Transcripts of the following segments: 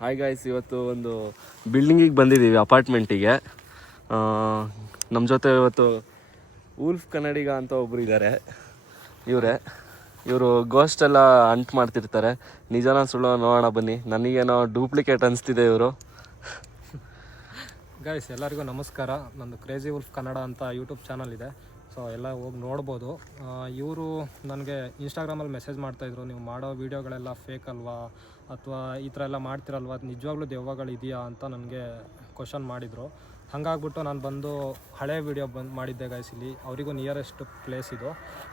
Hi guys, ಇವತ್ತು ಒಂದು ಬಿಲ್ಡಿಂಗಿಗೆ ಬಂದಿದ್ದೀವಿ, ಅಪಾರ್ಟ್ಮೆಂಟಿಗೆ. ನಮ್ಮ ಜೊತೆ ಇವತ್ತು ವೂಲ್ಫ್ ಕನ್ನಡಿಗ ಅಂತ ಒಬ್ಬರು ಇದ್ದಾರೆ. ಇವರು ಗೋಸ್ಟ್ ಎಲ್ಲ ಅಂಟ್ ಮಾಡ್ತಿರ್ತಾರೆ. ನಿಜನ ಸುಳ್ಳು ನೋಡೋಣ ಬನ್ನಿ. ನನಗೇನೋ ಡೂಪ್ಲಿಕೇಟ್ ಅನಿಸ್ತಿದೆ ಇವರು. ಗೈಸ್, ಎಲ್ಲರಿಗೂ ನಮಸ್ಕಾರ. ನಂದು ಕ್ರೇಜಿ ವೂಲ್ಫ್ ಕನ್ನಡ ಅಂತ ಯೂಟ್ಯೂಬ್ ಚಾನಲ್ ಇದೆ. ಸೊ ಎಲ್ಲ ಹೋಗಿ ನೋಡ್ಬೋದು. ಇವರು ನನಗೆ ಇನ್ಸ್ಟಾಗ್ರಾಮಲ್ಲಿ ಮೆಸೇಜ್ ಮಾಡ್ತಾಯಿದ್ರು, ನೀವು ಮಾಡೋ ವೀಡಿಯೋಗಳೆಲ್ಲ ಫೇಕ್ ಅಲ್ವಾ, ಅಥವಾ ಈ ಥರ ಎಲ್ಲ ಮಾಡ್ತಿರಲ್ವ, ಅದು ನಿಜವಾಗ್ಲೂ ದೆವ್ವಗಳು ಇದೆಯಾ ಅಂತ ನನಗೆ ಕ್ವಶನ್ ಮಾಡಿದರು. ಹಾಗಾಗ್ಬಿಟ್ಟು ನಾನು ಬಂದು ಹಳೆ ವೀಡಿಯೋ ಮಾಡಿದ್ದೆ ಗೈಸ್. ಇಲ್ಲಿ ಅವರಿಗೂ ನಿಯರೆಸ್ಟ್ ಪ್ಲೇಸ್ ಇದು.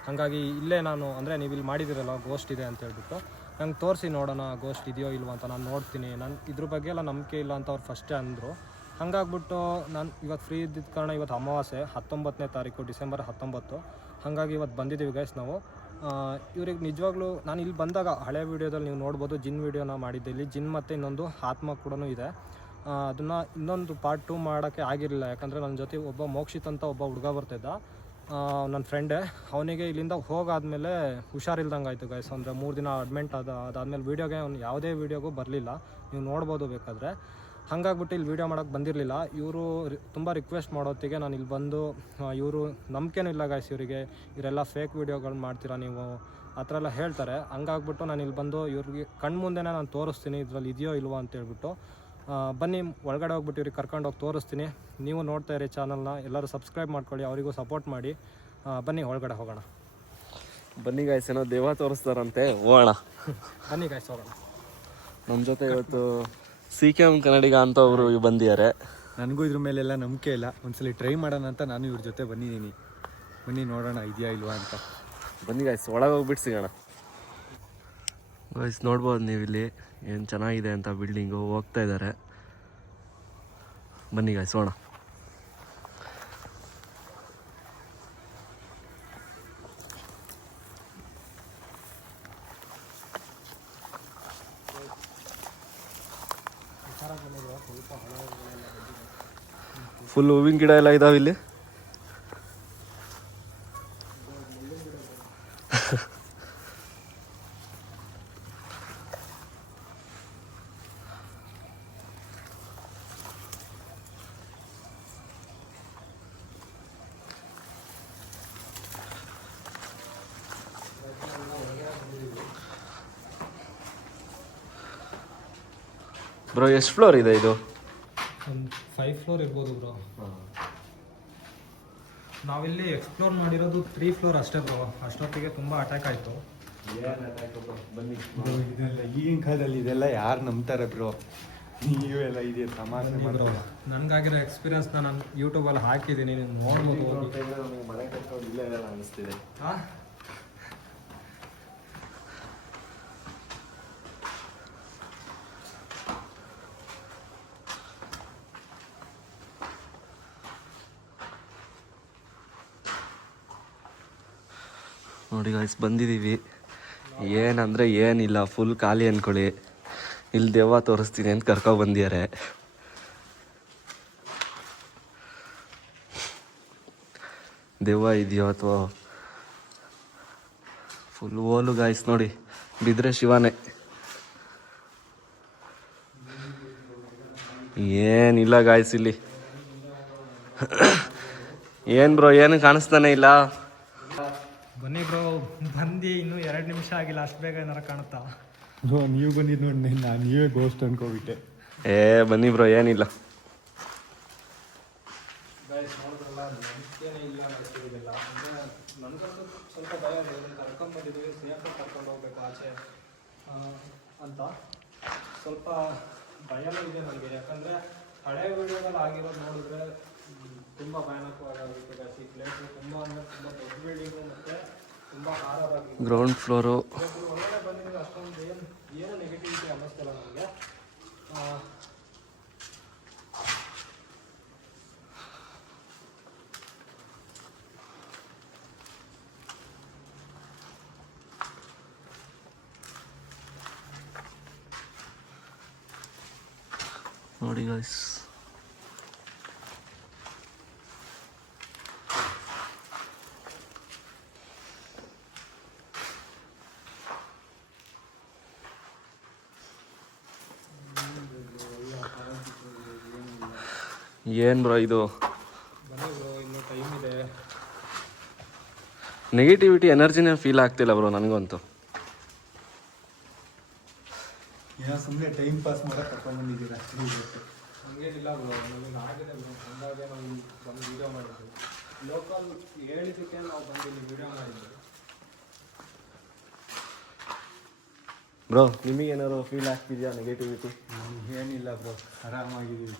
ಹಾಗಾಗಿ ಇಲ್ಲೇ ನಾನು ಅಂದರೆ ನೀವು ಇಲ್ಲಿ ಮಾಡಿದ್ದೀರಲ್ಲ ಗೋಸ್ಟ್ ಇದೆ ಅಂತ ಹೇಳ್ಬಿಟ್ಟು ನಂಗೆ ತೋರಿಸಿ ನೋಡೋಣ ಗೋಸ್ಟ್ ಇದೆಯೋ ಇಲ್ವೋ ಅಂತ. ನಾನು ನೋಡ್ತೀನಿ, ನಾನು ಇದ್ರ ಬಗ್ಗೆ ಎಲ್ಲ ನಂಬಿಕೆ ಇಲ್ಲ ಅಂತ ಅವ್ರು ಫಸ್ಟೇ ಅಂದರು. ಹಾಗಾಗ್ಬಿಟ್ಟು ನಾನು ಇವತ್ತು ಫ್ರೀ ಇದ್ದಿದ್ದ ಕಾರಣ ಇವತ್ತು ಅಮಾವಾಸ್ಯೆ 19ನೇ ತಾರೀಕು ಡಿಸೆಂಬರ್ 19. ಹಾಗಾಗಿ ಇವತ್ತು ಬಂದಿದ್ದೀವಿ ಗೈಸ್ ನಾವು. ಇವ್ರಿಗೆ ನಿಜವಾಗ್ಲೂ ನಾನು ಇಲ್ಲಿ ಬಂದಾಗ ಹಳೆ ವೀಡಿಯೋದಲ್ಲಿ ನೀವು ನೋಡ್ಬೋದು, ಜಿನ್ ವೀಡಿಯೋನ ಮಾಡಿದ್ದೆ. ಇಲ್ಲಿ ಜಿನ್ ಮತ್ತು ಇನ್ನೊಂದು ಆತ್ಮ ಕೂಡ ಇದೆ. ಅದನ್ನು ಇನ್ನೊಂದು ಪಾರ್ಟ್ 2 ಮಾಡೋಕ್ಕೆ ಆಗಿರಲಿಲ್ಲ, ಯಾಕಂದರೆ ನನ್ನ ಜೊತೆ ಒಬ್ಬ ಮೋಕ್ಷಿತ್ ಅಂತ ಒಬ್ಬ ಹುಡುಗ ಬರ್ತಿದ್ದ, ನನ್ನ ಫ್ರೆಂಡೇ. ಅವನಿಗೆ ಇಲ್ಲಿಂದ ಹೋಗಾದ್ಮೇಲೆ ಹುಷಾರಿಲ್ದಂಗೆ ಆಯಿತು ಗೈಸ್. ಅಂದರೆ 3 ದಿನ ಅಡ್ಮಿಂಟ್ ಅದಾದಮೇಲೆ ವೀಡಿಯೋಗೆ ಅವ್ನು ಯಾವುದೇ ವೀಡಿಯೋಗೂ ಬರಲಿಲ್ಲ, ನೀವು ನೋಡ್ಬೋದು ಬೇಕಾದರೆ. ಹಾಗಾಗ್ಬಿಟ್ಟು ಇಲ್ಲಿ ವೀಡಿಯೋ ಮಾಡೋಕ್ಕೆ ಬಂದಿರಲಿಲ್ಲ. ಇವರು ತುಂಬ ರಿಕ್ವೆಸ್ಟ್ ಮಾಡೋತ್ತಿಗೆ ನಾನು ಇಲ್ಲಿ ಬಂದು, ಇವರು ನಂಬಿಕೆನೂ ಇಲ್ಲ ಗಾಯ್ಸ್ ಇವರಿಗೆ, ಇವರೆಲ್ಲ ಫೇಕ್ ವೀಡಿಯೋಗಳು ಮಾಡ್ತೀರಾ ನೀವು ಆ ಥರ ಎಲ್ಲ ಹೇಳ್ತಾರೆ. ಹಂಗಾಗ್ಬಿಟ್ಟು ನಾನು ಇಲ್ಲಿ ಬಂದು ಇವ್ರಿಗೆ ಕಣ್ಮುಂದೆನೇ ನಾನು ತೋರಿಸ್ತೀನಿ ಇದರಲ್ಲಿ ಇದೆಯೋ ಇಲ್ವೋ ಅಂತೇಳ್ಬಿಟ್ಟು. ಬನ್ನಿ ಒಳಗಡೆ ಹೋಗ್ಬಿಟ್ಟು ಇವ್ರಿಗೆ ಕರ್ಕೊಂಡೋಗಿ ತೋರಿಸ್ತೀನಿ. ನೀವು ನೋಡ್ತಾ ಇರಿ ಚಾನಲ್ನ, ಎಲ್ಲರೂ ಸಬ್ಸ್ಕ್ರೈಬ್ ಮಾಡ್ಕೊಳ್ಳಿ, ಅವರಿಗೂ ಸಪೋರ್ಟ್ ಮಾಡಿ. ಬನ್ನಿ ಒಳಗಡೆ ಹೋಗೋಣ. ಬನ್ನಿ ಗಾಯ್ಸ್, ಏನೋ ದೇವ ತೋರಿಸ್ತಾರಂತೆ, ಹೋಗೋಣ. ಬನ್ನಿ ಗಾಯ್ಸ್ ಹೋಗೋಣ. ನಮ್ಮ ಜೊತೆ ಇವತ್ತು CKM ಕನ್ನಡಿಗ ಅಂತ ಅವರು ಬಂದಿದ್ದಾರೆ. ನನಗೂ ಇದ್ರ ಮೇಲೆಲ್ಲ ನಂಬಿಕೆ ಇಲ್ಲ, ಒಂದ್ಸಲಿ ಟ್ರೈ ಮಾಡೋಣ ಅಂತ ನಾನು ಇವ್ರ ಜೊತೆ ಬಂದಿದ್ದೀನಿ. ಬನ್ನಿ ನೋಡೋಣ ಇದೆಯಾ ಇಲ್ವಾ ಅಂತ. ಬನ್ನಿ ಗಾಯ್ಸ್, ಒಳಗೆ ಹೋಗ್ಬಿಟ್ಟು ಸಿಗೋಣ. ಗಾಯ್ಸ್ ನೋಡ್ಬೋದು ನೀವು ಇಲ್ಲಿ ಏನು ಚೆನ್ನಾಗಿದೆ ಅಂತ ಬಿಲ್ಡಿಂಗು. ಹೋಗ್ತಾ ಇದ್ದಾರೆ, ಬನ್ನಿ ಗಾಯ್ಸ್ ಹೋಗೋಣ. ಫುಲ್ ಹೂವಿನ ಗಿಡ ಎಲ್ಲ ಇದಾವೆ ಇಲ್ಲಿ. ಬ್ರೋ ಎಷ್ಟು ಫ್ಲೋರ್ ಇದೆ ಇದು? ಒಂದು 5 ಫ್ಲೋರ್ ಇರ್ಬೋದು ಬ್ರೋ. ನಾವಿಲ್ಲಿ ಎಕ್ಸ್ಪ್ಲೋರ್ ಮಾಡಿರೋದು 3 ಫ್ಲೋರ್ ಅಷ್ಟೇ ಬ್ರೋ. ಅಷ್ಟೊತ್ತಿಗೆ ತುಂಬ ಅಟ್ಯಾಕ್ ಆಯಿತು. ಬನ್ನಿ ಇದೆಲ್ಲ ಈಗಿನ ಕಾಲದಲ್ಲಿ ಇದೆಲ್ಲ ಯಾರು ನಂಬ್ತಾರೆ ಬ್ರೋ? ನೀವೆಲ್ಲ ಇದೆ ತಮಾಷೆ ಬ್ರೋ. ನನಗಾಗಿರೋ ಎಕ್ಸ್ಪೀರಿಯನ್ಸ್ನ ನಾನು ಯೂಟ್ಯೂಬಲ್ಲಿ ಹಾಕಿದ್ದೀನಿ, ನೀವು ನೋಡ್ಬೋದು. ಮನೆ ಕಟ್ಕೊಂಡು ಇಲ್ಲೇ ಅನಿಸ್ತಿದೆ. ಹಾಂ, ನೋಡಿ ಗಾಯ್ಸ್, ಬಂದಿದ್ದೀವಿ. ಏನಂದರೆ ಏನಿಲ್ಲ, ಫುಲ್ ಖಾಲಿ ಅಂದ್ಕೊಳ್ಳಿ. ಇಲ್ಲಿ ದೆವ್ವ ತೋರಿಸ್ತೀನಿ ಅಂತ ಕರ್ಕೊಬಂದಿದ್ದಾರೆ. ದೆವ್ವ ಇದೆಯೋ ಅಥವಾ ಫುಲ್ ಓಲು ಗಾಯ್ಸ್. ನೋಡಿ, ಬಿದ್ದರೆ ಶಿವನೇ. ಏನಿಲ್ಲ ಗಾಯ್ಸ್ ಇಲ್ಲಿ. ಏನು ಬ್ರೋ, ಏನು ಕಾಣಿಸ್ತಾನೆ ಇಲ್ಲ. ಬನ್ನಿ ಬ್ರೋ, ಬಂದು ಇನ್ನೂ 2 ನಿಮಿಷ ಆಗಿಲ್ಲ, ಅಷ್ಟು ಬೇಗ ಏನಾರ ಕಾಣುತ್ತಾ? ನೀವು ಬಂದಿದ್ದು ನೋಡಿ, ನಾನು ನೀವೇ ಗೋಸ್ಟ್ ಅನ್ಕೋಬಿಟ್ಟೆ. ಬನ್ನಿ ಬ್ರೋ, ಏನಿಲ್ಲ. ನೋಡಿದ್ರಲ್ಲ, ನಂಬಿಕೆನೇ ಇಲ್ಲ ಅನ್ನೋದಿಲ್ಲ. ಅಂದರೆ ನನಗಂತೂ ಸ್ವಲ್ಪ ಭಯ ಇದೆ. ಕರ್ಕೊಂಡ್ಬಂದಿದ್ದೀವಿ, ಸೇಫಾಗಿ ಕರ್ಕೊಂಡು ಹೋಗ್ಬೇಕು ಆಚೆ ಅಂತ ಸ್ವಲ್ಪ ಭಯನೂ ಇದೆ ನನಗೆ. ಯಾಕಂದರೆ ಹಳೆ ವೀಡಿಯೋದಲ್ಲಿ ಆಗಿರೋದು ನೋಡಿದ್ರೆ ತುಂಬ ಭಯಾನಕವಾಗುತ್ತೆ. ಈ ಪ್ಲೇಸು ತುಂಬ ಅಂದರೆ ತುಂಬ ದೊಡ್ಡ ಬಿಲ್ಡಿಂಗು ಮತ್ತು ತುಂಬ ಹಾರರಾಗಿದೆ. Ground floor. ಒಳಗಡೆ ಬಂದಿದ್ರೆ ಅಷ್ಟೊಂದು ಏನು ನೆಗೆಟಿವಿಟಿ ಅನ್ನಿಸ್ತಿಲ್ಲ ನನಗೆ. ನೋಡಿ ಗಾಯ್ಸ್, ಏನು ಬ್ರೋ ಇದು ಬನ್ನಿ ಬ್ರೋ, ಇನ್ನೂ ಟೈಮ್ ಇದೆ. ನೆಗೆಟಿವಿಟಿ ಎನರ್ಜಿನೇ ಫೀಲ್ ಆಗ್ತಿಲ್ಲ ಬ್ರೋ ನನಗಂತೂ. ಏನೋ ಸುಮ್ಮನೆ ಟೈಮ್ ಪಾಸ್ ಮಾಡೋಕೆ ಕರ್ಕೊಂಡ್ಬಂದಿದ್ದೀರಾ? ಹಂಗೇನಿಲ್ಲ ಬ್ರೋ, ನಮಗೆ ಆಗಿದೆ ಬ್ರೋ. ಅಂದಾಗೆ ನಾವು ಬಂದು ವೀಡಿಯೋ ಮಾಡಿದ್ವಿ. ಲೋಕಲ್ ಹೇಳಿದ್ದಕ್ಕೆ ನಾವು ಬಂದು ಇಲ್ಲಿ ವೀಡಿಯೋ ಮಾಡಿದ್ವಿ. ಬ್ರೋ ನಿಮಗೇನಾದ್ರು ಫೀಲ್ ಆಗ್ತಿದೆಯಾ ನೆಗೆಟಿವಿಟಿ? ಏನಿಲ್ಲ ಬ್ರೋ, ಆರಾಮಾಗಿದ್ದೀವಿ.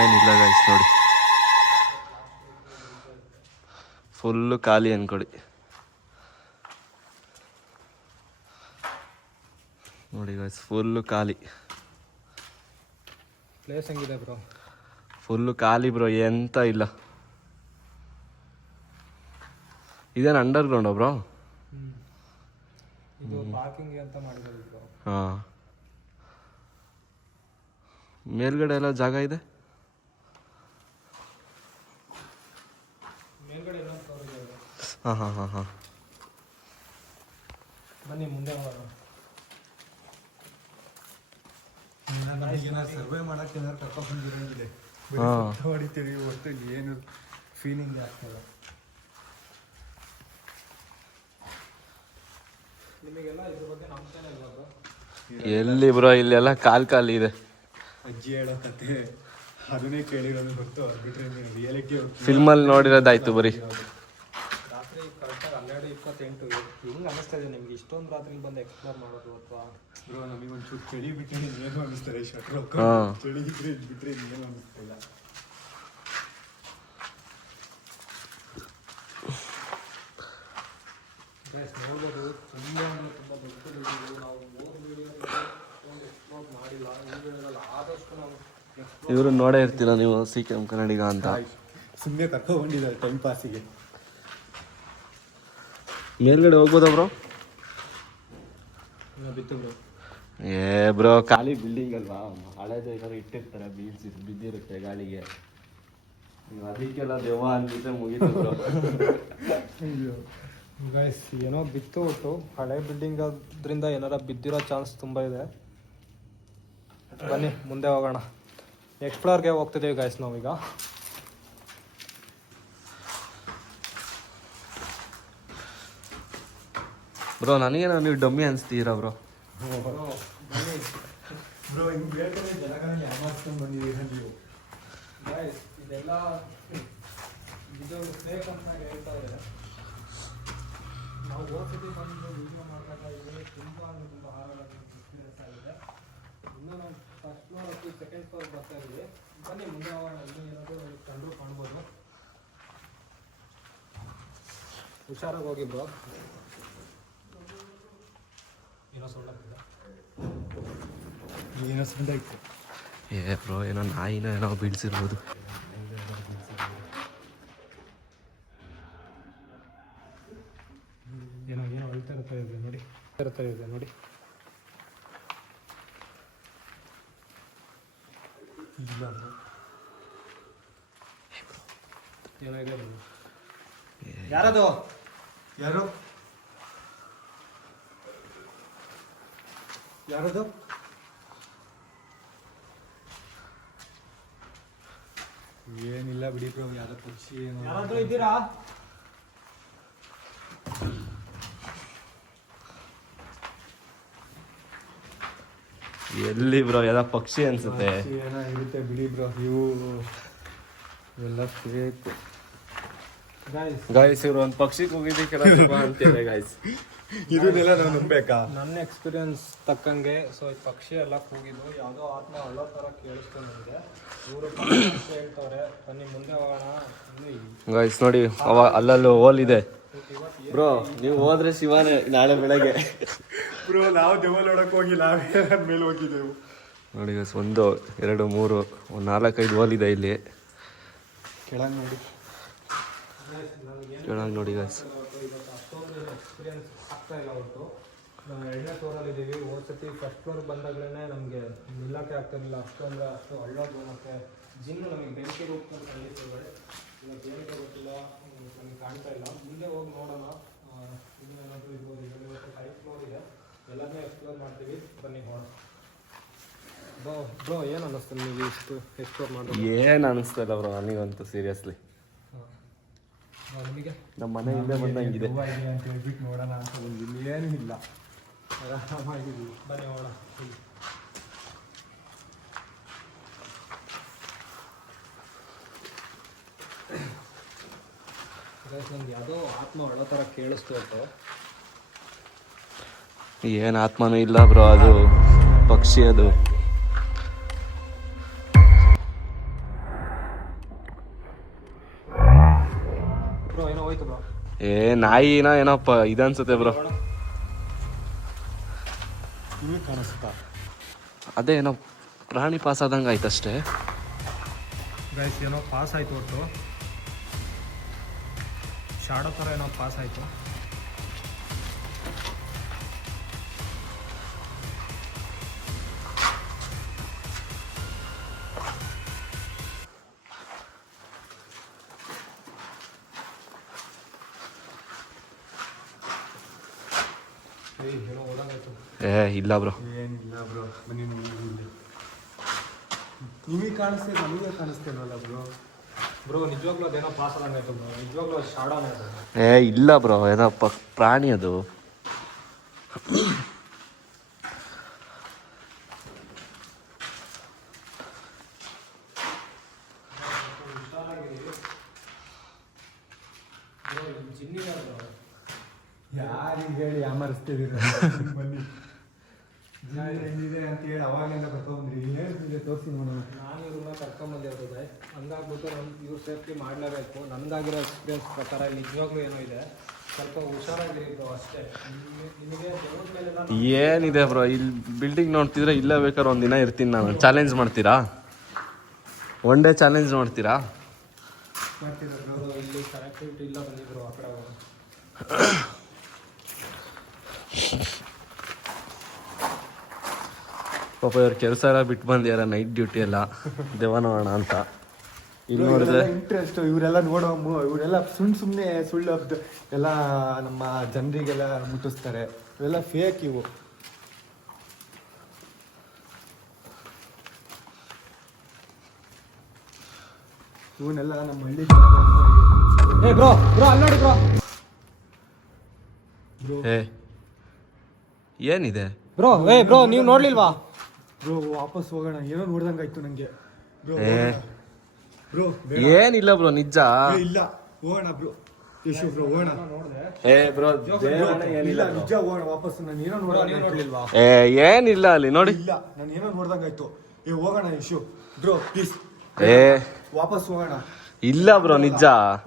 ಏನಿಲ್ಲ ಗೈಸ್ ನೋಡಿ, ಫುಲ್ಲು ಖಾಲಿ ಅನ್ಕೊಡಿ. ನೋಡಿ ಗೈಸ್ ಫುಲ್ಲು ಖಾಲಿ. ಪ್ಲೇಸ್ ಹೆಂಗಿದೆ ಬ್ರೋ? ಫುಲ್ಲು ಖಾಲಿ ಬ್ರೋ, ಎಂತ ಇಲ್ಲ. ಇದೇನು ಅಂಡರ್ ಗ್ರೌಂಡ್ ಬ್ರೋ? ಇದು ಪಾರ್ಕಿಂಗ್ ಅಂತ ಮಾಡಿರೋದು ಬ್ರೋ. ಹಾಂ, ಮೇಲ್ಗಡೆ ಎಲ್ಲ ಜಾಗ ಇದೆ. ಮೇಲ್ಗಡೆ ಇನ್ನೊಂದು ಫ್ಲೋರ್ ಇದೆ. ಹಾಂ ಹಾಂ ಹಾಂ ಹಾಂ. ಬನ್ನಿ ಮುಂದೆ ಹೋಗೋಣ. ನನಗೇನಾದ್ರು ಸರ್ವೇ ಮಾಡೋಕ್ಕೆ ಏನಾದ್ರು ಕರ್ಕೊಂಡ್ಬಂದಿರೋಂಗಿದೆ. ಹಾಂ, ಹೊಡಿತೀವಿ ಹೊತ್ತು ಏನು ಫೀಲಿಂಗ್ ಆಗ್ತಲ್ಲ. ನಿಮಗೆಲ್ಲ ಇದ್ರ ಬಗ್ಗೆ ನಂಬಿಕೆನೇ ಇಲ್ವಾ ಬ್ರೋ? ಎಲ್ಲಿ ಬ್ರೋ, ಇಲ್ಲೆಲ್ಲ ಖಾಲಿ ಇದೆ. ಅಜ್ಜಿ ಹೇಳೋ ಕತೆ ಅದನ್ನೇ ಕೇಳಿರೋದು ಗೊತ್ತು, ಅದು ಬಿಟ್ಟರೆ ರಿಯಾಲಿಟಿ ಫಿಲ್ಮಲ್ಲಿ ನೋಡಿರೋದಾಯ್ತು ಬರೀ. ರಾತ್ರಿ ಕರೆಕ್ಟಾಗಿ 12:28. ಹೆಂಗೆ ಅನ್ನಿಸ್ತಾ ಇದೆ ನಿಮ್ಗೆ ಇಷ್ಟೊಂದು ರಾತ್ರಿ ಬಂದು ಎಕ್ಸ್ಪ್ಲೋರ್ ಮಾಡೋದು? ಅಥವಾ ಬ್ರೋ ನಮಗೆ ಒಂಚೂರು ಚಳಿ ಬಿಟ್ಟರೆ ಏನು ಅನ್ನಿಸ್ತಾರೆ, ಶಟ್ರು ಹಾಂ, ಚಳಿ ಇದ್ರೆ ಬಿಟ್ಟರೆ ಏನು ಅನ್ನಿಸ್ತಿಲ್ಲ. ನೋಡ್ಬೋದು, ತುಂಬ ಅಂದರೆ ತುಂಬ ದೊಡ್ಡ. ನಾವು ಎಕ್ಸ್ಪ್ಲೋರ್ ಮಾಡಿಲ್ಲ. ಈ ವಿಡಿಯೋದಲ್ಲಿ ಆದಷ್ಟು ನಾವು ಇವರು ನೋಡೇ ಇರ್ತೀರ ನೀವು, CKM ಕನ್ನಡಿಗ ಅಂತ. ಸುಮ್ಮನೆ ಕರ್ಕೊಂಡ್ಬಂದಿದ್ದಾರೆ ಟೈಮ್ ಪಾಸಿಗೆ. ಮೇಲ್ಗಡೆ ಹೋಗ್ಬೋದಾ ಬ್ರೋ? ಬಿತ್ತು ಬ್ರೋ. ಏ ಬ್ರೋ, ಖಾಲಿ ಬಿಲ್ಡಿಂಗ್ ಅಲ್ವಾ, ಹಳೇದು ಏನಾದ್ರು ಇಟ್ಟಿರ್ತಾರೆ, ಬಿದ್ದಿರುತ್ತೆ ಗಾಳಿಗೆ. ನೀವು ಅದಕ್ಕೆಲ್ಲ ದೆವ್ವ ಅಂದ್ಬಿಟ್ರೆ ಮುಗೀತು ಬ್ರೋ. ಗೈಸ್ ಏನೋ ಬಿತ್ತು ಒಟ್ಟು, ಹಳೆ ಬಿಲ್ಡಿಂಗ್ ಆದ್ರಿಂದ ಏನಾರ ಬಿದ್ದಿರೋ ಚಾನ್ಸ್ ತುಂಬ ಇದೆ. ಬನ್ನಿ ಮುಂದೆ ಹೋಗೋಣ. ನೆಕ್ಸ್ಟ್ ಫ್ಲೋರ್ಗೆ ಹೋಗ್ತಿದ್ದೀವಿ ಗೈಸ್ ನಾವೀಗ. ಬ್ರೋ ನನಗೇನೋ ನೀವು ಡಮ್ಮಿ ಅನಿಸ್ತೀರಾ ಬ್ರೋ? ಬ್ರೋ ಹಿಂಗೆ ಬೇಕಂದ್ರೆ ಜನಗಳನ್ನ ಯಾಮಾರಿಸ್ಕೊಂಡು ಬಂದಿದ್ದೀರಾ ನೀವು. ಗೈಸ್ ಇದೆಲ್ಲ ಇದು ಫೇಕ್ ಅಂತ ಹೇಳ್ತಾ ಇದ್ದಾರೆ. ನಾವು ಹೋಗ್ತಿದ್ವಿ ಬಂದು ವೀಡಿಯೋ ಮಾಡ್ಬೇಕಾಗಿದೆ. ತುಂಬ ಹಾರಾಟ ಎಕ್ಸ್ಪೀರಿಯನ್ಸ್ ಆಗಿದೆ. ಇನ್ನೂ ನಾವು ಫಸ್ಟ್ ಫ್ಲೋರ್ ಮತ್ತು ಸೆಕೆಂಡ್ ಫ್ಲೋರ್ ಬರ್ತಾ ಇದ್ದೀವಿ. ಬನ್ನಿ ಮುಂದೆ ಹೋಗೋಣ. ಇನ್ನೂ ಏನಾದರೂ ಕಂಡು ಕಾಣ್ಬೋದು. ಹುಷಾರಾಗಿ ಹೋಗಿ ಬ್ರೋ. ಏನೋ ಸೊಳ್ಳೆ ಏನೋ ಸೌಂಡ್ ಆಯ್ತು. ಏ ಬ್ರೋ, ಏನೋ ನಾಯಿನ ಏನೋ ಬೀಳ್ಸಿರ್ಬೋದು. ಏನೋ ಏನೋ ಅಳ್ತಾ ಇದೆ ನೋಡಿ, ನೋಡಿ. ಏನಾಗಿದೆ ಯಾರದು? ಯಾರು ಯಾರದು? ಏನಿಲ್ಲ ಬಿಡಿ ಬ್ರೋ, ಯಾವ್ದೋ ಪಕ್ಷಿ ಏನೋ. ಯಾರಾದ್ರೂ ಇದ್ದೀರಾ? ಎಲ್ಲಿ ಬ್ರೋ, ಎಲ್ಲ ಪಕ್ಷಿ ಅನ್ಸುತ್ತೆ. ಪಕ್ಷಿ ಏನೋ ಇರುತ್ತೆ ಬಿಡಿ ಬ್ರೋ, ಇವು ಎಲ್ಲ ಫೇಕ್. ಗಾಯ್ಸ್ ಇವ್ರು ಒಂದು ಪಕ್ಷಿ ಕೂಗಿದ್ದಕ್ಕೆಲ್ಲ ತುಂಬ ಅಂತಿದೆ ಗಾಯ್ಸ್. ಇದನ್ನೆಲ್ಲ ನಾವು ನಂಬೇಕಾ? ನನ್ನ ಎಕ್ಸ್ಪೀರಿಯನ್ಸ್ ತಕ್ಕಂಗೆ ಸೊ ಈ ಪಕ್ಷಿ ಎಲ್ಲ ಕೂಗಿದ್ದು ಯಾವುದೋ ಆತ್ಮ ಅಳ್ಳೋ ಥರ ಕೇಳಿಸ್ತು ನನಗೆ. ಇವರು ಪಕ್ಷಿ ಹೇಳ್ತವ್ರೆ. ಬನ್ನಿ ಮುಂದೆ ಹೋಗೋಣ. ಗಾಯ್ಸ್ ನೋಡಿ, ಅಲ್ಲಲ್ಲೂ ಹೋಲ್ ಇದೆ ಬ್ರೋ. ನೀವು ಹೋದ್ರೆ ಶಿವನೇ ನಾಳೆ ಬೆಳಗ್ಗೆ. ಬ್ರೋ ನಾವು ದೆವ್ವ ನೋಡಕ್ ಹೋಗಿಲ್ಲ, ಮೇಲೆ ಹೋಗಿದ್ದೆವು. ನೋಡಿ ಗೈಸ್, 1 2 3 4 5 ಹೋಲ್ ಇದೆ ಇಲ್ಲಿ ಕೆಳಗೆ ನೋಡಿ. ಕೆಳಗೆ ನೋಡಿ ಗೈಸ್. ಅಷ್ಟೊಂದು ಎಕ್ಸ್ಪೀರಿಯನ್ಸ್ ಆಗ್ತಾ ಇಲ್ಲ ಹೊರತು 2ನೇ ಫ್ಲೋರಲ್ಲಿ ಇದ್ದೀವಿ. ಹೋದ ಸತಿ ಫಸ್ಟ್ ಫ್ಲೋರ್ ಬಂದಾಗಲೇ ನಮಗೆ ನಿಲ್ಲಕ್ಕೆ ಆಗ್ತಿರಲಿಲ್ಲ, ಅಷ್ಟು ಅಂದರೆ ಅಷ್ಟು ಹಳ್ಳೋದು. ಮತ್ತು ಜಿಮ್ ನಮಗೆ ಬೆಂಕಿ ಹೋಗ್ತಾರೆ ಖಂಡಿತಗಳು. ಇವತ್ತು ಏನಕ್ಕೆ ಗೊತ್ತಿಲ್ಲ, ನಮಗೆ ಕಾಣ್ತಾ ಇಲ್ಲ. ಮುಂದೆ ಹೋಗಿ ನೋಡೋಣ, ಇನ್ನೇನಾದರೂ ಇರ್ಬೋದು. ಇವತ್ತು 5 ಫ್ಲೋರ್ ಇದೆ, ಎಲ್ಲದನ್ನೇ ಎಕ್ಸ್ಪ್ಲೋರ್ ಮಾಡ್ತೀವಿ. ಬನ್ನಿ ಹೋಗೋಣ. ಬ್ರೋ ಏನು ಅನ್ನಿಸ್ತು ನೀವು ಇಷ್ಟು ಎಕ್ಸ್ಪ್ಲೋರ್ ಮಾಡೋದು? ಏನು ಅನ್ನಿಸ್ತಾ ಇಲ್ಲ ಬ್ರೋ ನನಗಂತೂ ಸೀರಿಯಸ್ಲಿ. ನಿಮಗೆ ನಮ್ಮ ಮನೆ ಹಿಂದೆ ಬಂದಂಗಿದೆ. ಅಂತ ಹೇಳ್ಬಿಟ್ಟು ನೋಡೋಣ ಅಂತ ಬಂದಿಲ್ಲ, ಏನೂ ಇಲ್ಲ, ಆರಾಮಾಗಿದ್ದೀವಿ. ಬನ್ನಿ ಹೋಗೋಣ. ನನಗೆ ಯಾವುದೋ ಆತ್ಮ ಒಳ್ಳೆ ಥರ ಕೇಳಿಸ್ತು ಇತ್ತು. ಏನು ಆತ್ಮನೂ ಇಲ್ಲ ಬ್ರೋ, ಅದು ಪಕ್ಷಿ ಅದು. ಬ್ರೋ ಏನೋ ಹೋಯ್ತು ಬ್ರೋ. ನಾಯಿನ ಏನಪ್ಪ ಇದನ್ಸುತ್ತೆ ಬ್ರೋ. ನಿಮಗೆ ಕಾಣಿಸ್ತಾ? ಅದೇ ಏನೋ ಪ್ರಾಣಿ ಪಾಸ್ ಆದಂಗೆ ಆಯ್ತಷ್ಟೇ. ಗೈಸ್ ಏನೋ ಪಾಸ್ ಆಯಿತು, ಒಟ್ಟು ಶಾಡೋ ಥರ ಏನೋ ಪಾಸ್ ಆಯಿತು. ಏನೋ ಓಡಾಗಾಯ್ತು. ಇಲ್ಲ ಬ್ರೋ. ಏನಿಲ್ಲ ಬ್ರೋ, ಬನ್ನಿ ನಿಮಗೆ ಕಾಣಿಸ್ತೇನೆ, ನಮಗೆ ಕಾಣಿಸ್ತೇನಲ್ಲ ಬ್ರೋ. ಬ್ರೋ ನಿಜವಾಗ್ಲೂ ಅದೇನೋ ಪಾಸ್ ಆದಂಗಾಯ್ತು ಬ್ರೋ, ನಿಜವಾಗ್ಲೂ ಅದು ಶಾಡೋನೇ ಅದು. ಇಲ್ಲ ಬ್ರೋ, ಏನೋ ಪ್ರಾಣಿ ಅದು. ಯಾರಿಗೆ ಹೇಳಿ ಯಾಮರಿಸ್ತೀವಿ ಬನ್ನಿ. ಹೆಂಗಿದೆ ಅಂತ ಹೇಳಿ ಅವಾಗೆಲ್ಲ ಕರ್ಕೊಂಡ್ರಿ, ಹೇಳ್ತಿದ್ದೆ ತೋರಿಸಿ ನೋಡೋಣ. ನಾನು ಇವ್ರನ್ನ ಕರ್ಕೊಂಬಂದಿರೋದು ಹಂಗಾಗ್ಬಿಟ್ಟು ಇವ್ರ ಸೇಫ್ಟಿ ಮಾಡಲೇಬೇಕು. ನನಗಾಗಿರೋ ಎಕ್ಸ್ಪೀರಿಯನ್ಸ್ ಪ್ರಕಾರ ನಿಜವಾಗ್ಲೂ ಏನೋ ಇದೆ, ಸ್ವಲ್ಪ ಹುಷಾರಾಗಿರೋ ಅಷ್ಟೇ. ನಿಮಗೆ ದೇವ್ರ ಮೇಲೆಲ್ಲ ಏನಿದೆ ಬ್ರೋ, ಇಲ್ಲಿ ಬಿಲ್ಡಿಂಗ್ ನೋಡ್ತಿದ್ರೆ ಇಲ್ಲೇ ಬೇಕಾದ್ರೆ ಒಂದಿನ ಇರ್ತೀನಿ ನಾನು. ಚಾಲೆಂಜ್ ಮಾಡ್ತೀರಾ? ಒನ್ ಡೇ ಚಾಲೆಂಜ್ ಮಾಡ್ತೀರಾ? ಅವರು ಇಲ್ಲಿ ಕನೆಕ್ಟಿವಿಟಿ ಇಲ್ಲ ಬಂದಿದ್ರು ಆ ಕಡೆ. ಪಾಪ ಇವ್ರ ಕೆಲಸ ಎಲ್ಲ ಬಿಟ್ಟು ಬಂದ್ಯಾರ, ನೈಟ್ ಡ್ಯೂಟಿ ಎಲ್ಲ ದೇವನೋಣ ಅಂತ. ಇಲ್ಲಿ ನೋಡಿದ್ರೆ ಇಂಟ್ರೆಸ್ಟ್ ಇವರೆಲ್ಲ ನೋಡೋ, ಇವರೆಲ್ಲ ಸುಮ್ಮನೆ ಸುಳ್ಳು ಎಲ್ಲ ನಮ್ಮ ಜನರಿಗೆಲ್ಲ ಮುಟ್ಟಿಸ್ತಾರೆ. ಇವೆಲ್ಲ ಫೇಕ್ ಇವು. ಇವನ್ನೆಲ್ಲ ನಮ್ಮ ಹಳ್ಳಿ ಬ್ರೋ ಬ್ರೋ ಅಲ್ಲಿ ನೋಡಿ ಬ್ರೋ. ಏನಿದೆ ಬ್ರೋ ಬ್ರೋ ನೀವು ನೋಡ್ಲಿಲ್ವಾ? ಬ್ರೋ ವಾಪಸ್ ಹೋಗೋಣ, ಏನೋ ನೋಡ್ದಂಗಾಯ್ತು ನಂಗೆ. ಬ್ರೋ ಬ್ರೋ ಏನಿಲ್ಲ ಬ್ರೋ, ನಿಜ ಇಲ್ಲ, ಹೋಗೋಣ ಬ್ರೋ. ಯಶು ಬ್ರೋ ಹೋಗೋಣ. ಬ್ರೋ ಇಲ್ಲ ನಿಜ, ಹೋಗೋಣ ವಾಪಸ್. ನಾನು ಏನೋ ನೋಡ್ಲಿಲ್ವಾ? ಏನಿಲ್ಲ ಅಲ್ಲಿ ನೋಡಿ. ಇಲ್ಲ, ನಾನು ಏನೋ ನೋಡ್ದಂಗಾಯ್ತು. ಹೋಗೋಣ ಯಶು ಬ್ರೋ, ಪ್ಲೀಸ್ ವಾಪಸ್ ಹೋಗೋಣ. ಇಲ್ಲ ಬ್ರೋ, ನಿಜ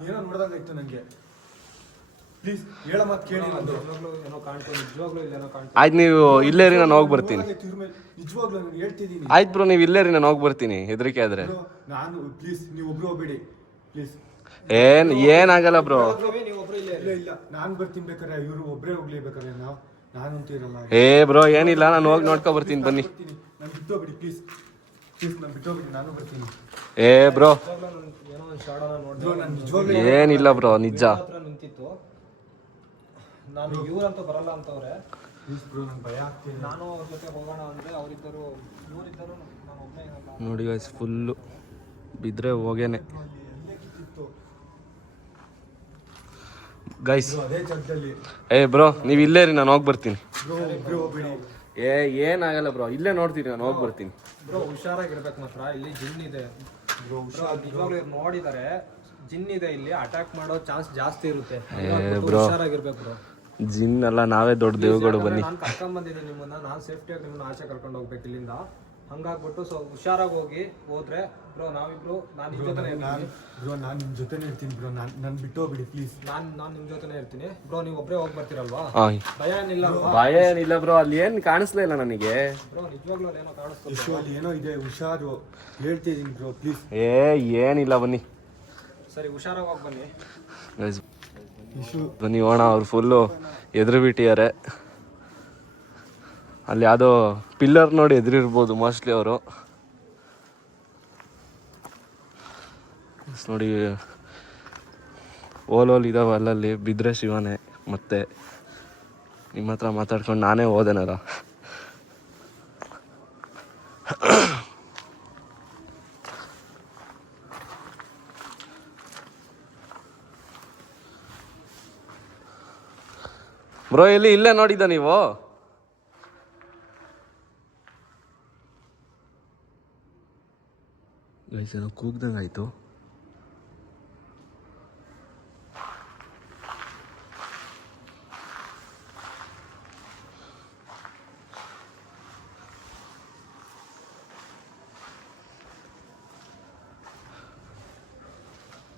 ಏನೋ ನೋಡ್ದಂಗಾಯ್ತು ನಂಗೆ. ಪ್ಲೀಸ್ ಹೇಳ ಮಾತು ಕೇಳಿ. ಏನೋ ಕಾಣ್ತು, ನಿಜವಾಗ್ಲೂ ಇಲ್ಲೇನೋ ಕಾಣ್ತು. ಆಯ್ತು, ನೀವು ಇಲ್ಲೇ ರೀ, ನಾನು ಹೋಗಿ ಬರ್ತೀನಿ. ನಿಜವಾಗ್ಲೂ ನಾನು ಹೇಳ್ತಿದ್ದೀನಿ. ಆಯ್ತು ಬ್ರೋ, ನೀವು ಇಲ್ಲೇ ರೀ, ನಾನು ಹೋಗಿ ಬರ್ತೀನಿ. ಹೆದರಿಕೆ ಆದ್ರೆ ನಾನು ಪ್ಲೀಸ್ ನೀವು ಒಬ್ರು ಹೋಗ್ಬೇಡಿ ಪ್ಲೀಸ್. ಏನಾಗಲ್ಲ ಬ್ರೋ. ನೀವು ಒಬ್ರು ಇಲ್ಲೇ ಇಲ್ಲ ಇಲ್ಲ, ನಾನು ಬರ್ತೀನಿ ಬೇಕಾರೆ. ಇವರು ಒಬ್ಬರೇ ಹೋಗ್ಲೇಬೇಕಾರೆ ನಾನು ಅಂತ ಇರಲ್ಲ. ಬ್ರೋ ಏನಿಲ್ಲ, ನಾನು ಹೋಗಿ ನೋಡ್ಕೊ ಬರ್ತೀನಿ, ಬನ್ನಿ. ನಾನು ಬಿಟ್ಟೋಗ್ಬಿಡಿ ಪ್ಲೀಸ್, ಪ್ಲೀಸ್ ನಾನು ಬಿಟ್ಟೋಗ್ಬಿಡಿ, ನಾನು ಬರ್ತೀನಿ. ಬ್ರೋ ಏನೋ ಒಂದು ಶಾಡೋನ ಬ್ರೋ, ನಾನು ನೋಡಿದೆ. ನಿಜವಾಗ್ಲೂ ಏನಿಲ್ಲ ಬ್ರೋ, ನಿಜ. ಹತ್ರ ನಿಂತಿತ್ತು. ನಾನು ಇವ್ರಂತೂ ಬರಲ್ಲ ಅಂತವ್ರೆ. ಪ್ಲೀಸ್ ಬ್ರೋ, ನಂಗೆ ಭಯ ಆಗ್ತಿದೆ. ನಾನು ಅವ್ರ ಜೊತೆ ಹೋಗೋಣ ಅಂದರೆ ಅವರಿದ್ದರು, ಇವರಿದ್ದರು, ನಾನು ಒಬ್ಬನೇ ಇರಲ್ಲ. ನೋಡಿ ಗೈಸ್, ಫುಲ್ಲು ಬಿದ್ದರೆ ಹೋಗೇನೆ ಗೈಸ್. ಅದೇ ಜಾಗದಲ್ಲಿ ಬ್ರೋ ನೀವು ಇಲ್ಲೇ ರೀ, ನಾನು ಹೋಗಿ ಬರ್ತೀನಿ. ಬ್ರೋ ಒಬ್ರು ಹೋಗ್ಬೇಡಿ. ಏನಾಗಲ್ಲ ಬ್ರೋ, ಇಲ್ಲೇ ನೋಡ್ತೀನಿ, ನಾನು ಹೋಗಿ ಬರ್ತೀನಿ. ಬ್ರೋ ಹುಷಾರಾಗಿರ್ಬೇಕು ಮಾತ್ರ. ಇಲ್ಲಿ ಜಿನ್ ಇದೆ ಬ್ರೋ, ನಿಜವಾಗ್ಲೂ ಇವ್ರು ನೋಡಿದ್ದಾರೆ. ಜಿನ್ ಇದೆ ಇಲ್ಲಿ, ಅಟ್ಯಾಕ್ ಮಾಡೋ ಚಾನ್ಸ್ ಜಾಸ್ತಿ ಇರುತ್ತೆ. ಹುಷಾರಾಗಿರ್ಬೇಕು ಬ್ರೋ. ಜಿನ್ ಅಲ್ಲ, ನಾವೇ ದೊಡ್ಡ ದೇವಗಳು. ಬನ್ನಿ, ನಾನು ಕರ್ಕೊಂಡ್ ಬಂದಿದ್ದೀನಿ ನಿಮ್ಮನ್ನ, ನಾನು ಸೇಫ್ಟಿಯಾಗಿ ನಿಮ್ಮನ್ನ ಆಚೆ ಕರ್ಕೊಂಡು ಹೋಗ್ಬೇಕು ಇಲ್ಲಿಂದ. ಹಂಗಾಗ್ಬಿಟ್ಟು ಸೊ ಹುಷಾರಾಗಿ ಹೋದ್ರೆ ಬ್ರೋ, ನಾವಿಬ್ರು ನಾನು ನಿಮ್ಮ ಜೊತೆ ಇರ್ತೀನಿ ಬ್ರೋ. ನಾನು ನಿಮ್ಮ ಜೊತೆನೇ ಇರ್ತೀನಿ ಬ್ರೋ. ನಾನು ಬಿಟ್ಟೋಗ್ಬಿಡಿ ಪ್ಲೀಸ್. ನಾನು ನಿಮ್ಮ ಜೊತೆನೇ ಇರ್ತೀನಿ ಬ್ರೋ. ನೀವು ಒಬ್ಬರೇ ಹೋಗಿ ಬರ್ತೀರಲ್ವಾ? ಭಯ ಏನಿಲ್ಲ ಅಲ್ವಾ? ಭಯ ಏನಿಲ್ಲ ಬ್ರೋ, ಅಲ್ಲಿ ಏನು ಕಾಣಿಸ್ಲೇ ಇಲ್ಲ ನನಗೆ. ಬ್ರೋ ನಿಜವಾಗ್ಲೂ ಅದೇನೋ ಕಾಣಿಸ್ತು. ಯಶು ಅಲ್ಲಿ ಏನೋ ಇದೆ, ಹುಷಾರು. ಹೇಳ್ತಿದ್ದೀನಿ ಬ್ರೋ ಪ್ಲೀಸ್. ಏನಿಲ್ಲ, ಬನ್ನಿ. ಸರಿ ಹುಷಾರಾಗಿ ಹೋಗಿ ಬನ್ನಿ. ಯಶು ಬನ್ನಿ ಹೋಣ. ಅವ್ರು ಫುಲ್ಲು ಎದುರು ಬಿಟ್ಟಿದ್ದಾರೆ. ಅಲ್ಲಿ ಯಾವುದೋ ಪಿಲ್ಲರ್ ನೋಡಿ ಎದುರಿರ್ಬೋದು ಮೋಸ್ಟ್ಲಿ ಅವರು. ನೋಡಿ ಓಲೋಲ್ ಇದಾವೆ ಅಲ್ಲಲ್ಲಿ ಬಿದ್ದರೆ ಶಿವನೇ. ಮತ್ತೆ ನಿಮ್ಮ ಹತ್ರ ಮಾತಾಡ್ಕೊಂಡು ನಾನೇ ಹೋದೆನಲ್ಲ. ಬ್ರೋ ಇಲ್ಲೇ ನೋಡಿದ್ದ ನೀವು? ಏನೋ ಕೂಗ್ದಂಗೆ ಆಯಿತು.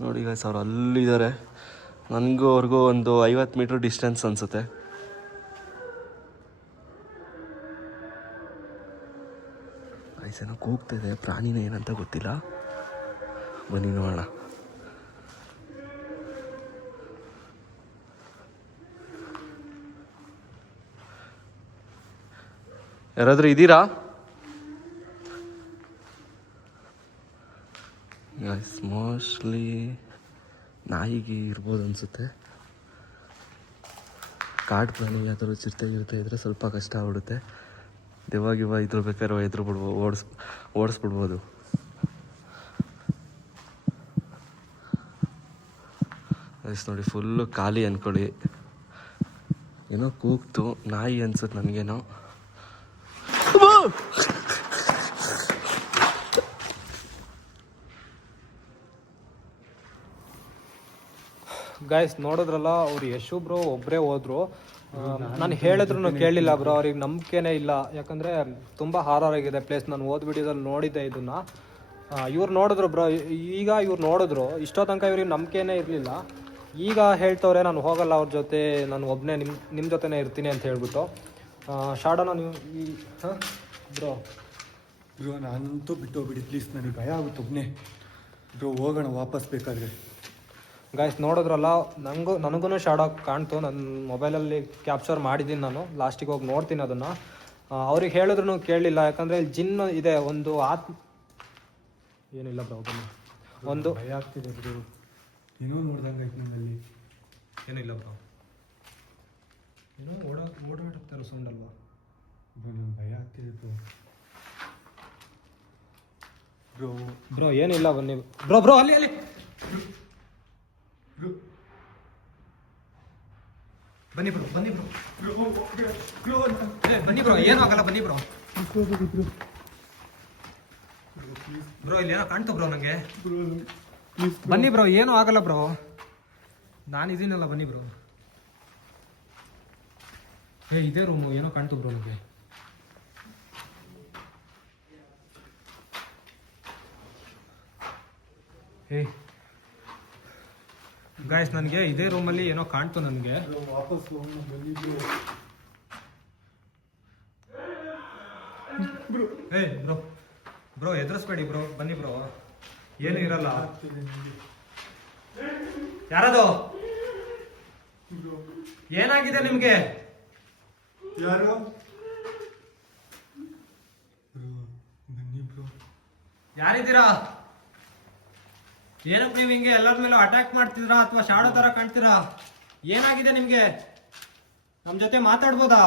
ನೋಡಿ ಗೈಸ್ ಅವ್ರು ಅಲ್ಲಿದ್ದಾರೆ. ನನಗೂ ಅವ್ರಿಗೂ ಒಂದು 50 ಮೀಟ್ರ್ ಡಿಸ್ಟೆನ್ಸ್ ಅನಿಸುತ್ತೆ. ಗೈಸ್ ಏನೋ ಕೂಗ್ತಿದೆ, ಪ್ರಾಣಿನ ಏನಂತ ಗೊತ್ತಿಲ್ಲ. ಬನ್ನಿ ನೋಡೋಣ. ಯಾರಾದರೂ ಇದ್ದೀರಾ? ಗೈಸ್ ಮೋಸ್ಟ್ಲಿ ನಾಯಿಗೆ ಇರ್ಬೋದು ಅನಿಸುತ್ತೆ. ಕಾಡು ಪ್ರಾಣಿ ಯಾವ್ದಾದ್ರು ಚಿರತೆ ಇದ್ರೆ ಸ್ವಲ್ಪ ಕಷ್ಟ ಆಗ್ಬಿಡುತ್ತೆ. ದೆವ್ವ ಇದ್ರ ಬೇಕಾದ್ರೆ ಓಡಿಸ್ಬಿಡ್ಬೋದು. ಗೈಸ್ ನೋಡಿ ಫುಲ್ಲು ಖಾಲಿ ಅಂದ್ಕೊಳ್ಳಿ. ಏನೋ ಕೂಗ್ತು, ನಾಯಿ ಅನ್ಸುತ್ತೆ ನನಗೇನೋ. ಗೈಸ್ ನೋಡಿದ್ರಲ್ಲ, ಅವ್ರು ಯಶು ಬ್ರೋ ಒಬ್ಬರೇ ಹೋದ್ರು. ನಾನು ಹೇಳಿದ್ರು ಕೇಳಲಿಲ್ಲ ಬ್ರೋ. ಅವ್ರಿಗೆ ನಂಬಿಕೆನೇ ಇಲ್ಲ, ಯಾಕಂದರೆ ತುಂಬ ಹಾರರ್ ಆಗಿದೆ ಪ್ಲೇಸ್. ನಾನು ಓದ್ ವಿಡಿಯೋದಲ್ಲಿ ನೋಡಿದ್ದೆ ಇದನ್ನು. ಇವ್ರು ನೋಡಿದ್ರು ಬ್ರೋ, ಈಗ ಇವ್ರು ನೋಡಿದ್ರು. ಇಷ್ಟೋ ತನಕ ಇವ್ರಿಗೆ ನಂಬಿಕೆನೇ ಇರಲಿಲ್ಲ. ಈಗ ಹೇಳ್ತವ್ರೆ ನಾನು ಹೋಗಲ್ಲ ಅವ್ರ ಜೊತೆ, ನಾನು ಒಬ್ಬನೇ ನಿಮ್ಮ ಜೊತೆನೇ ಇರ್ತೀನಿ ಅಂತ ಹೇಳ್ಬಿಟ್ಟು. ಶಾಡೋನ ನೀವು ಬ್ರೋ ನಾನಂತೂ ಬಿಟ್ಟೋಗ್ಬಿಡಿ ಪ್ಲೀಸ್, ನನಗೆ ಭಯ ಆಗುತ್ತೆ ಒಬ್ಬನೇ. ಬ್ರೋ ಹೋಗೋಣ ವಾಪಸ್ ಬೇಕಾದರೆ. ಗೈಸ್ ನೋಡಿದ್ರಲ್ಲ, ನನಗೂ ಶಾಡೋ ಕಾಣ್ತು. ನನ್ನ ಮೊಬೈಲಲ್ಲಿ ಕ್ಯಾಪ್ಚರ್ ಮಾಡಿದ್ದೀನಿ ನಾನು. ಲಾಸ್ಟಿಗೆ ಹೋಗಿ ನೋಡ್ತೀನಿ ಅದನ್ನು. ಅವ್ರಿಗೆ ಹೇಳಿದ್ರು ಕೇಳಲಿಲ್ಲ, ಯಾಕಂದರೆ ಇಲ್ಲಿ ಜಿನ್ ಇದೆ ಒಂದು ಏನಿಲ್ಲ ಬ್ರೋ. ಒಂದು ಭಯ ಆಗ್ತಿದೆ ಬ್ರೋ, ಏನೋ ನೋಡ್ದಂಗೆ ಆಯ್ತು ನನ್ನಲ್ಲಿ. ಏನಿಲ್ಲ ಬ್ರೋ, ಏನೋ ಓಡಾಡ್ತಾರೋ ಸೌಂಡ್ ಅಲ್ವಾ ಬ್ರೋ? ನಂಗೆ ಭಯ ಆಗ್ತಿದೆ ಬ್ರೋ. ಬ್ರೋ ಬ್ರೋ ಏನಿಲ್ಲ, ಬನ್ನಿ ಬ್ರೋ. ಬ್ರೋ ಅಲ್ಲಿ ಬನ್ನಿ ಬ್ರೋ, ಬನ್ನಿ ಬ್ರೋ, ಬನ್ನಿ ಬ್ರೋ, ಏನೂ ಆಗಲ್ಲ, ಬನ್ನಿ ಬ್ರೋ. ಬ್ರೋ ಇಲ್ಲಿ ಏನೋ ಕಾಣ್ತು ಬ್ರೋ ನನಗೆ. ಬನ್ನಿ ಬ್ರೋ, ಏನೂ ಆಗಲ್ಲ ಬ್ರೋ, ನಾನು ಇದೀನಲ್ಲ, ಬನ್ನಿ ಬ್ರೋ. ಇದೇ ರೂಮು, ಏನೋ ಕಾಣ್ತು ಬ್ರೋ ನನಗೆ. ಗಾಯ್ಸ್ ನನಗೆ ಇದೇ ರೂಮಲ್ಲಿ ಏನೋ ಕಾಣ್ತು ನನಗೆ. ವಾಪಸ್ ಬ್ರೋ ಬ್ರೋ ಎದುರಿಸ್ಬೇಡಿ ಬ್ರೋ, ಬನ್ನಿ ಬ್ರೋ, ಏನು ಇರಲ್ಲ. ಯಾರದು? ಏನಾಗಿದೆ ನಿಮ್ಗೆ? ಯಾರು? ಬನ್ನಿ ಬ್ರೋ. ಯಾರಿದ್ದೀರಾ? ಏನಕ್ಕೆ ನೀವು ಹಿಂಗೆ ಎಲ್ಲರ ಮೇಲೂ ಅಟ್ಯಾಕ್ ಮಾಡ್ತಿದ್ರಾ ಅಥವಾ ಶಾಡೋ ಥರ ಕಾಣ್ತೀರಾ? ಏನಾಗಿದೆ ನಿಮಗೆ? ನಮ್ಮ ಜೊತೆ ಮಾತಾಡ್ಬೋದಾ?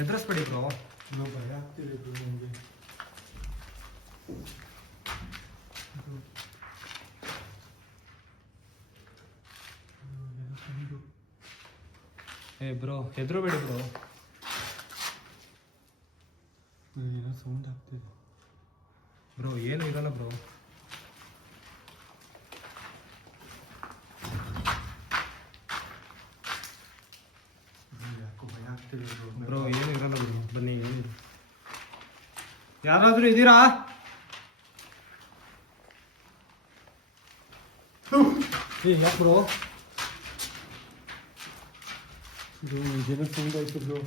ಎದುರಿಸ್ಬೇಡಿ ಬ್ರೋ. ಭಯ ಆಗ್ತಿದೆ ಬ್ರೋ ನನಗೆ. ಬ್ರೋ ಹೆದರಬೇಡಿ ಬ್ರೋ. ಏನೋ ಸೌಂಡ್ ಆಗ್ತಿದೆ ಬ್ರೋ, ಏನು ಇರಲ್ಲ ಬ್ರೋ. ಯಾಕೋ ಭಯ ಆಗ್ತಿದೆ ಬ್ರೋ, ಏನು ಇರಲ್ಲ ಬ್ರೋ, ಬನ್ನಿ. ಯಾರಾದರೂ ಇದ್ದೀರಾ? ಯಾಕೆ ಬ್ರೋ? ಏನೋ ಸೌಂಡ್ ಆಯ್ತು ಬ್ರೋ.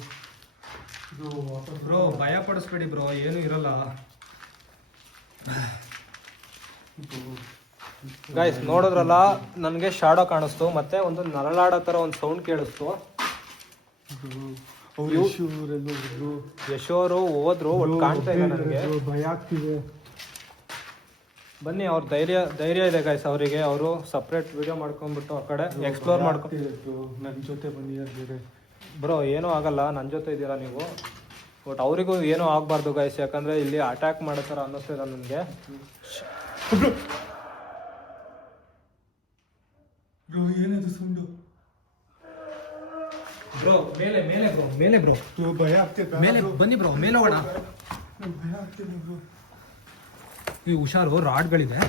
ಬ್ರೋ ಭಯ ಪಡಿಸ್ಬೇಡಿ ಬ್ರೋ, ಏನು ಇರಲ್ಲ. ಗೈಸ್ ನೋಡಿದ್ರಲ್ಲ, ನನಗೆ ಶಾಡೋ ಕಾಣಿಸ್ತು, ಮತ್ತೆ ಒಂದು ನರಳಾಡೋ ಥರ ಒಂದು ಸೌಂಡ್ ಕೇಳಿಸ್ತು. ಯಶೋರು ಹೋದ್ರು ಒಟ್ಟು ಕಾಣ್ತಾ ಇಲ್ಲ ನನಗೆ. ಭಯ ಆಗ್ತಿದೆ. ಬನ್ನಿ, ಅವ್ರ ಧೈರ್ಯ ಇದೆ ಗೈಸ್ ಅವರಿಗೆ. ಅವರು ಸಪ್ರೇಟ್ ವಿಡಿಯೋ ಮಾಡ್ಕೊಂಡ್ಬಿಟ್ಟು ಆ ಕಡೆ ಎಕ್ಸ್ಪ್ಲೋರ್ ಮಾಡ್ಕೊಂಡು ನನ್ನ ಜೊತೆ ಬಂದಿದ್ದಾರೆ ಬ್ರೋ. ಏನೂ ಆಗಲ್ಲ, ನನ್ನ ಜೊತೆ ಇದ್ದೀರಾ ನೀವು. ಬಟ್ ಅವರಿಗೂ ಏನೂ ಆಗಬಾರ್ದು ಗೈಸ್, ಯಾಕಂದರೆ ಇಲ್ಲಿ ಅಟ್ಯಾಕ್ ಮಾಡೋ ಥರ ಅನ್ನಿಸ್ತಿದೆ ನನಗೆ. ಬ್ರೋ ಏನದು ಸೌಂಡು? ಬ್ರೋ ಮೇಲೆ ಮೇಲೆ ಬ್ರೋ, ಮೇಲೆ ಬ್ರೋ, ಭಯ ಆಗ್ತಿದೆ. ಮೇಲೆ ಬನ್ನಿ ಬ್ರೋ, ಮೇಲೆ ಹೋಗೋಣ. ಭಯ ಆಗ್ತಿದೆ ಬ್ರೋ. ಈ ಹುಷಾರು, ರಾಡ್ಗಳಿದೆ.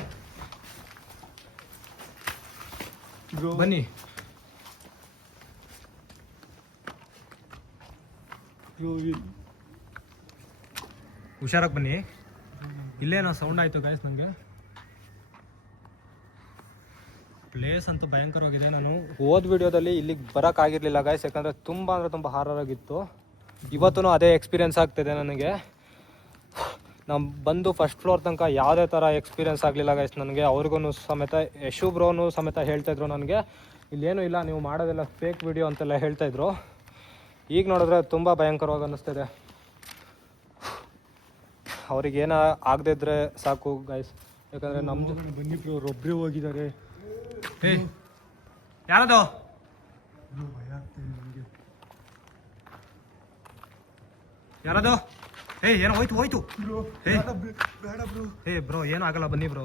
ಬ್ರೋ ಬನ್ನಿ ಬ್ರೋ, ಹುಷಾರಾಗಿ ಬನ್ನಿ. ಇಲ್ಲೇನೋ ಸೌಂಡ್ ಆಯಿತು ಗೈಸ್ ನನಗೆ. ಪ್ಲೇಸ್ ಅಂತೂ ಭಯಂಕರವಾಗಿದೆ. ನಾನು ಹೋದ ವಿಡಿಯೋದಲ್ಲಿ ಇಲ್ಲಿಗೆ ಬರೋಕ್ಕಾಗಿರಲಿಲ್ಲ ಗೈಸ್, ಯಾಕಂದರೆ ತುಂಬ ಅಂದರೆ ತುಂಬ ಹಾರರ್ ಆಗಿತ್ತು. ಇವತ್ತೂ ಅದೇ ಎಕ್ಸ್ಪೀರಿಯೆನ್ಸ್ ಆಗ್ತಿದೆ ನನಗೆ. ನಾನು ಬಂದು ಫಸ್ಟ್ ಫ್ಲೋರ್ ತನಕ ಯಾವುದೇ ಥರ ಎಕ್ಸ್ಪೀರಿಯೆನ್ಸ್ ಆಗಲಿಲ್ಲ ಗೈಸ್ ನನಗೆ. ಅವ್ರಿಗೂ ಸಮೇತ, ಯಶು ಬ್ರೋನು ಸಮೇತ ಹೇಳ್ತಾಯಿದ್ರು ನನಗೆ, ಇಲ್ಲೇನೂ ಇಲ್ಲ, ನೀವು ಮಾಡೋದೆಲ್ಲ ಫೇಕ್ ವಿಡಿಯೋ ಅಂತೆಲ್ಲ ಹೇಳ್ತಾಯಿದ್ರು. ಈಗ ನೋಡಿದ್ರೆ ತುಂಬ ಭಯಂಕರವಾಗಿ ಅನ್ನಿಸ್ತಿದೆ. ಅವ್ರಿಗೇನ ಆಗದೇ ಇದ್ರೆ ಸಾಕು ಗೈಸ್, ಯಾಕಂದರೆ ನಮ್ಮದು. ಬನ್ನಿ ಬ್ರೋ, ಒಬ್ಬರೇ ಹೋಗಿದ್ದಾರೆ. ಹೇ ಯಾರದು? ಭಯ ಆಗ್ತಿದೆ ನನಗೆ. ಯಾರದು? ಹೇ ಏನೋ ಹೋಯ್ತು ಬ್ರೋ ಹೇ ಬೇಡ ಬ್ರೋ. ಹೇ ಬ್ರೋ, ಏನೂ ಆಗಲ್ಲ, ಬನ್ನಿ ಬ್ರೋ.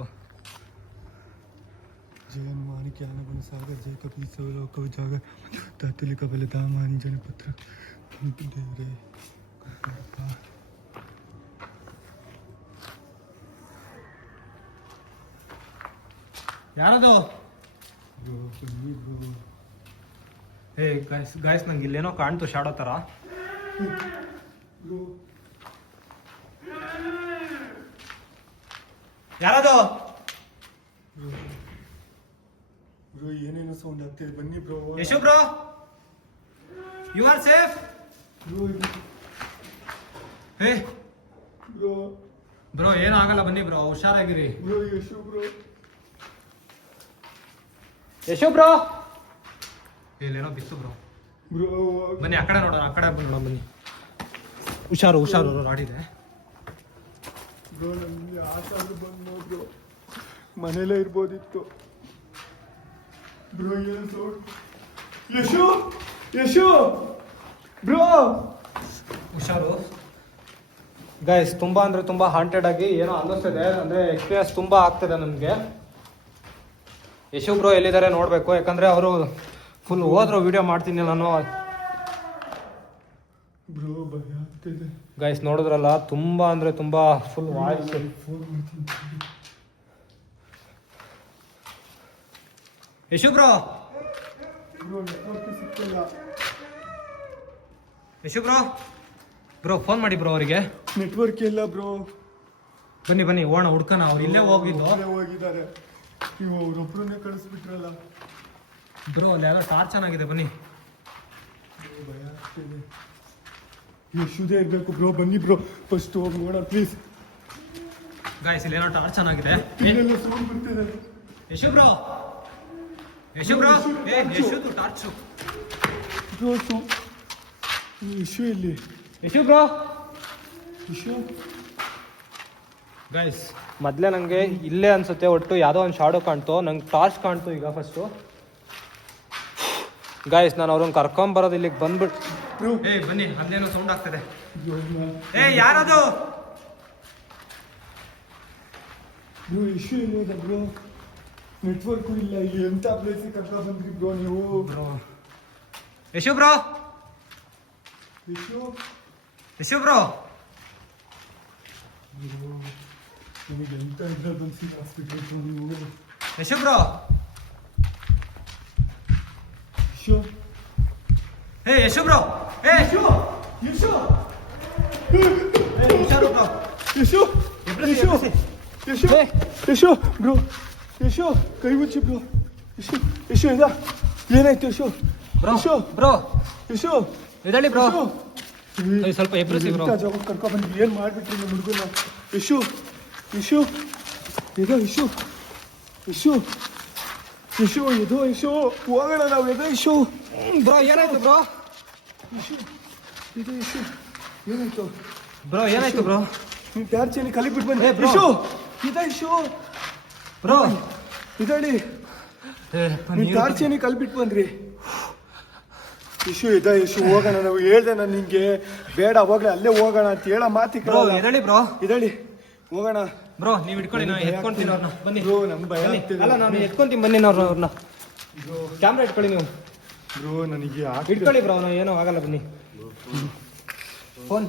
ಜಗನ್ಮಾನಿ ಜ್ಞಾನಗುಣ ಸಾಗರ ಜಯ ಕಪಿ ಸವಲೋಕ ಜಾಗ ತಾತ್ಲಿಕ ಬಲಧಾಮಾನಿ ಜನಪತ್ರ ದೇವರೇ ಯಾರದು? ಬ್ರೋ ಬನ್ನಿ ಬ್ರೋ. ಹೇ ಗಾಯ್ಸ್ ನಂಗೆ ಇಲ್ಲೇನೋ ಕಾಣ್ತು ಶಾಡೋ ಥರ. ಬ್ರೋ ಯಾರದು? ಬ್ರೋ ಏನೇನೋ ಸೌಂಡ್ ಆಗ್ತಿದೆ. ಬನ್ನಿ bro. Yashu bro, you are safe. Bro hey bro bro, ಏನೂ ಆಗಲ್ಲ, ಬನ್ನಿ ಬ್ರೋ, ಹುಷಾರಾಗಿರಿ. Bro Yashu bro. Yashu bro, ಇಲ್ಲೇನೋ ಬಿತ್ತು ಬ್ರೋ. ಬ್ರೋ ಬನ್ನಿ ಆ ಕಡೆ ನೋಡೋಣ, ಆ ಕಡೆ ನೋಡೋಣ ಬನ್ನಿ. ಹುಷಾರು ರಾಡಿದೆ. ಬ್ರೋ ನಮಗೆ ಆಟಾದ್ರು ಬಂದು ಬ್ರೋ, ಮನೇಲೇ ಇರ್ಬೋದಿತ್ತು. ಬ್ರೋ ಏನು ಸೌಂಡ್? ಯಶು ಬ್ರೋ. ಹುಷಾರು ಗೈಸ್. ತುಂಬ ಅಂದರೆ ತುಂಬ ಹಾಂಟೆಡ್ ಆಗಿ ಏನೋ ಅನ್ನಿಸ್ತಿದೆ, ಅಂದರೆ ಎಕ್ಸ್ಪೀರಿಯನ್ಸ್ ತುಂಬ ಆಗ್ತಿದೆ ನನಗೆ. ಯಶು ಬ್ರೋ ಎಲ್ಲಿದ್ದಾರೆ ನೋಡಬೇಕು, ಯಾಕಂದರೆ ಅವರು ಫುಲ್ ಹೋದ್ರು ವಿಡಿಯೋ ಮಾಡ್ತೀನಿ ನಾನು. ಬ್ರೋ ಭಯ ಆಗ್ತಿದೆ ಗೈಸ್, ನೋಡಿದ್ರಲ್ಲ, ತುಂಬ ಅಂದರೆ ತುಂಬ ಫುಲ್ ವಾಯ್ಸ್. ಫೋನ್ ಮಾಡ್ತೀನಿ. ಯಶು ಬ್ರೋ, ಬ್ರೋ ನೆಟ್ವರ್ಕ್ ಸಿಗ್ತಿಲ್ಲ. ಯಶು ಬ್ರೋ ಫೋನ್ ಮಾಡಿ ಬ್ರೋ ಅವರಿಗೆ. ನೆಟ್ವರ್ಕ್ ಇಲ್ಲ ಬ್ರೋ. ಬನ್ನಿ ಹೋಗೋಣ, ಹುಡ್ಕೋಣ. ಅವ್ರು ಇಲ್ಲೇ ಹೋಗಿದ್ದು ಹೋಗಿದ್ದಾರೆ. ನೀವು ಅವ್ರೊಬ್ರನ್ನೇ ಕಳಿಸ್ಬಿಟ್ರಲ್ಲ ಬ್ರೋ. ಅಲ್ಲಿ ಯಾರೋ ಟಾರ್ಚ್ ಚೆನ್ನಾಗಿದೆ, ಬನ್ನಿ. ಭಯ ಆಗ್ತಿದೆ. ಯಶುದೇ ಇರಬೇಕು ಬ್ರೋ. ಬನ್ನಿ ಬ್ರೋ, ಫಸ್ಟ್ ಹೋಗಿ ನೋಡೋಣ ಪ್ಲೀಸ್. ಗಾಯ್ಸ್, ಇಲ್ಲಿ ಏನೋ ಟಾರ್ಚ್ ಚೆನ್ನಾಗಿದೆ. ಇಲ್ಲೆಲ್ಲ ಸೌಂಡ್ ಬರ್ತಿದೆ. ಯಶು ಬ್ರೋ, ಯಶುದು ಟಾರ್ಚು. ಬ್ರೋ ಯಶು ಇಲ್ಲಿ. ಯಶು ಬ್ರೋ. ಯಶು ಗೈಸ್, ಮೊದಲೇ ನನಗೆ ಇಲ್ಲೇ ಅನ್ಸುತ್ತೆ, ಒಟ್ಟು ಯಾವುದೋ ಒಂದು ಶಾಡೋ ಕಾಣ್ತು, ನಂಗೆ ಟಾರ್ಚ್ ಕಾಣ್ತು ಈಗ ಫಸ್ಟು. ಗೈಸ್, ನಾನು ಅವ್ರನ್ನ ಕರ್ಕೊಂಬರೋದು ಇಲ್ಲಿಗೆ ಬಂದ್ಬಿಟ್ಟು. ಬನ್ನಿ, ಅಲ್ಲೇನೋ ಸೌಂಡ್ ಆಗ್ತದೆ. ಯಾರದು? ಬ್ರೋ ಯಶು ಇಲ್ಲೋದ ಬ್ರೋ. ನೆಟ್ವರ್ಕು ಇಲ್ಲ ಇಲ್ಲಿ. ಎಂಥ ಪ್ಲೇಸಿಗೆ ಕರ್ಕೊಂಡು ಬಂದ್ರಿ ಬ್ರೋ ನೀವು? Bro Yashu bro, Yashu bro. ನಿಮಗೆ ಎಂತ ಇದ್ರಲ್ಲಿ ಬಂದು ಹಾಸ್ಪಿಟ್ಲ್ ನೀವು? ಯಶು ಬ್ರೋ. ಯಶು ಬ್ರೋ. ಹುಷಾರು ಬ್ರೋ. ಯಶು ಬ್ರೋ. ಯಶು ಕೈ ಮುಚ್ಚಿ ಬ್ರೋ. ಯಶು ಇದ ಏನಾಯ್ತು? ಬ್ರೋ ಯಶು ಇದಳಿ ಬ್ರೋ. ಸ್ವಲ್ಪ ಎಬ್ರಿಸಿ ಬ್ರೋ. ಜಾಗ ಕರ್ಕೊಂಡು ಬಂದು ಏನು ಮಾಡಿಬಿಟ್ರಿ ನಮ್ಮ ಹುಡುಗನ? ಯಶು ಎದೋ ಯಶು ಹೋಗೋಣ ನಾವು. ಎದೋ ಯಶು ಬ್ರೋ, ಏನಾಯ್ತು ಬ್ರೋ? ಇದು ಇಶು ಏನಾಯ್ತು ಬ್ರೋ ಏನಾಯ್ತು ಬ್ರೋ? ನೀವು ಟಾರ್ಚಲ್ಲಿ ಕಲಿ ಬಿಟ್ಟು ಬನ್ನಿ. ಏ, bro. ಇಶು ಇದೆ ಇಶು ಬ್ರೋ ಇದಳಿ ನೀವು ಟಾರ್ಚಲ್ಲಿ ಕಲಿ ಬಿಟ್ಟು ಬಂದ್ರಿ. ಇಶು ಇದೆ ಇಶು ಹೋಗೋಣ. ನಾವು ಹೇಳ್ದೆ ನಾನು ನಿಂಗೆ ಬೇಡ ಅವಾಗಲೇ ಅಲ್ಲೇ ಹೋಗೋಣ ಅಂತ ಹೇಳೋ ಮಾತಿ ಬ್ರೋ ಎದಳಿ ಬ್ರೋ. ಇದಳಿ ಹೋಗೋಣ. ಬ್ರೋ ನೀವು ಇಟ್ಕೊಳ್ಳಿ, ನಾನು ಎತ್ಕೊಂತೀನಿ ಅವ್ರನ್ನ. ಬನ್ನಿ ಬ್ರೋ ನಮ್ಗೆ ಭಯ ಬನ್ನಿ. ಆಗ್ತಿದೆ. ಅಲ್ಲ ನಾನು ಎತ್ಕೊಂತೀನಿ, ಬನ್ನಿ ಅವ್ರನ್ನ. ಕ್ಯಾಮ್ರಾ ಇಟ್ಕೊಳ್ಳಿ ನೀವು. ಬ್ರೋ ನನಗೆ ಇಟ್ಕೊಳ್ಳಿ ಬ್ರೋ, ನಾವು ಏನೂ ಆಗಲ್ಲ, ಬನ್ನಿ. ಫೋನ್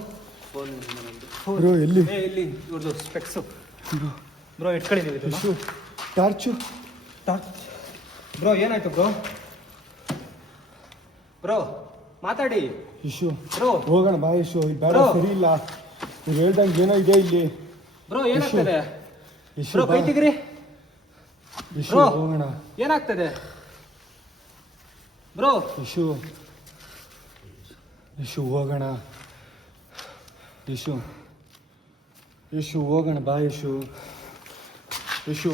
ಬ್ರೋ ಎಲ್ಲಿ ಇಲ್ಲಿ ಇವ್ರದ್ದು ಸ್ಪೆಕ್ಸು. ಬ್ರೋ ಇಟ್ಕೊಳ್ಳಿ ನೀವು ಇದನ್ನ. ಇಶು ಟಾರ್ಚು ಬ್ರೋ ಏನಾಯ್ತು ಬ್ರೋ? ಬ್ರೋ ಮಾತಾಡಿ ಇಶು ಬ್ರೋ. ಹೋಗೋಣ ಬಾ ಇಶು. ಇಲ್ಲಿ ಬೇಡ Bro. ಸರಿ ಇಲ್ಲ. ನೀವು ಹೇಳ್ದಂಗೆ ಏನೋ ಇದೆ ಇಲ್ಲಿ. ಬ್ರೋ ಏನಾಗ್ತದೆ? ಇಶು ಬ್ರೋ ಬಾ. ಕೈ ತೆಗ್ರಿ. ಇಶು Bro. ಹೋಗೋಣ. ಏನಾಗ್ತದೆ ಬ್ರೋ? ಇಶು ಇಶು ಹೋಗೋಣ. ಇಶು ಇಶು ಹೋಗೋಣ ಬಾ ಇಶು. ಇಶು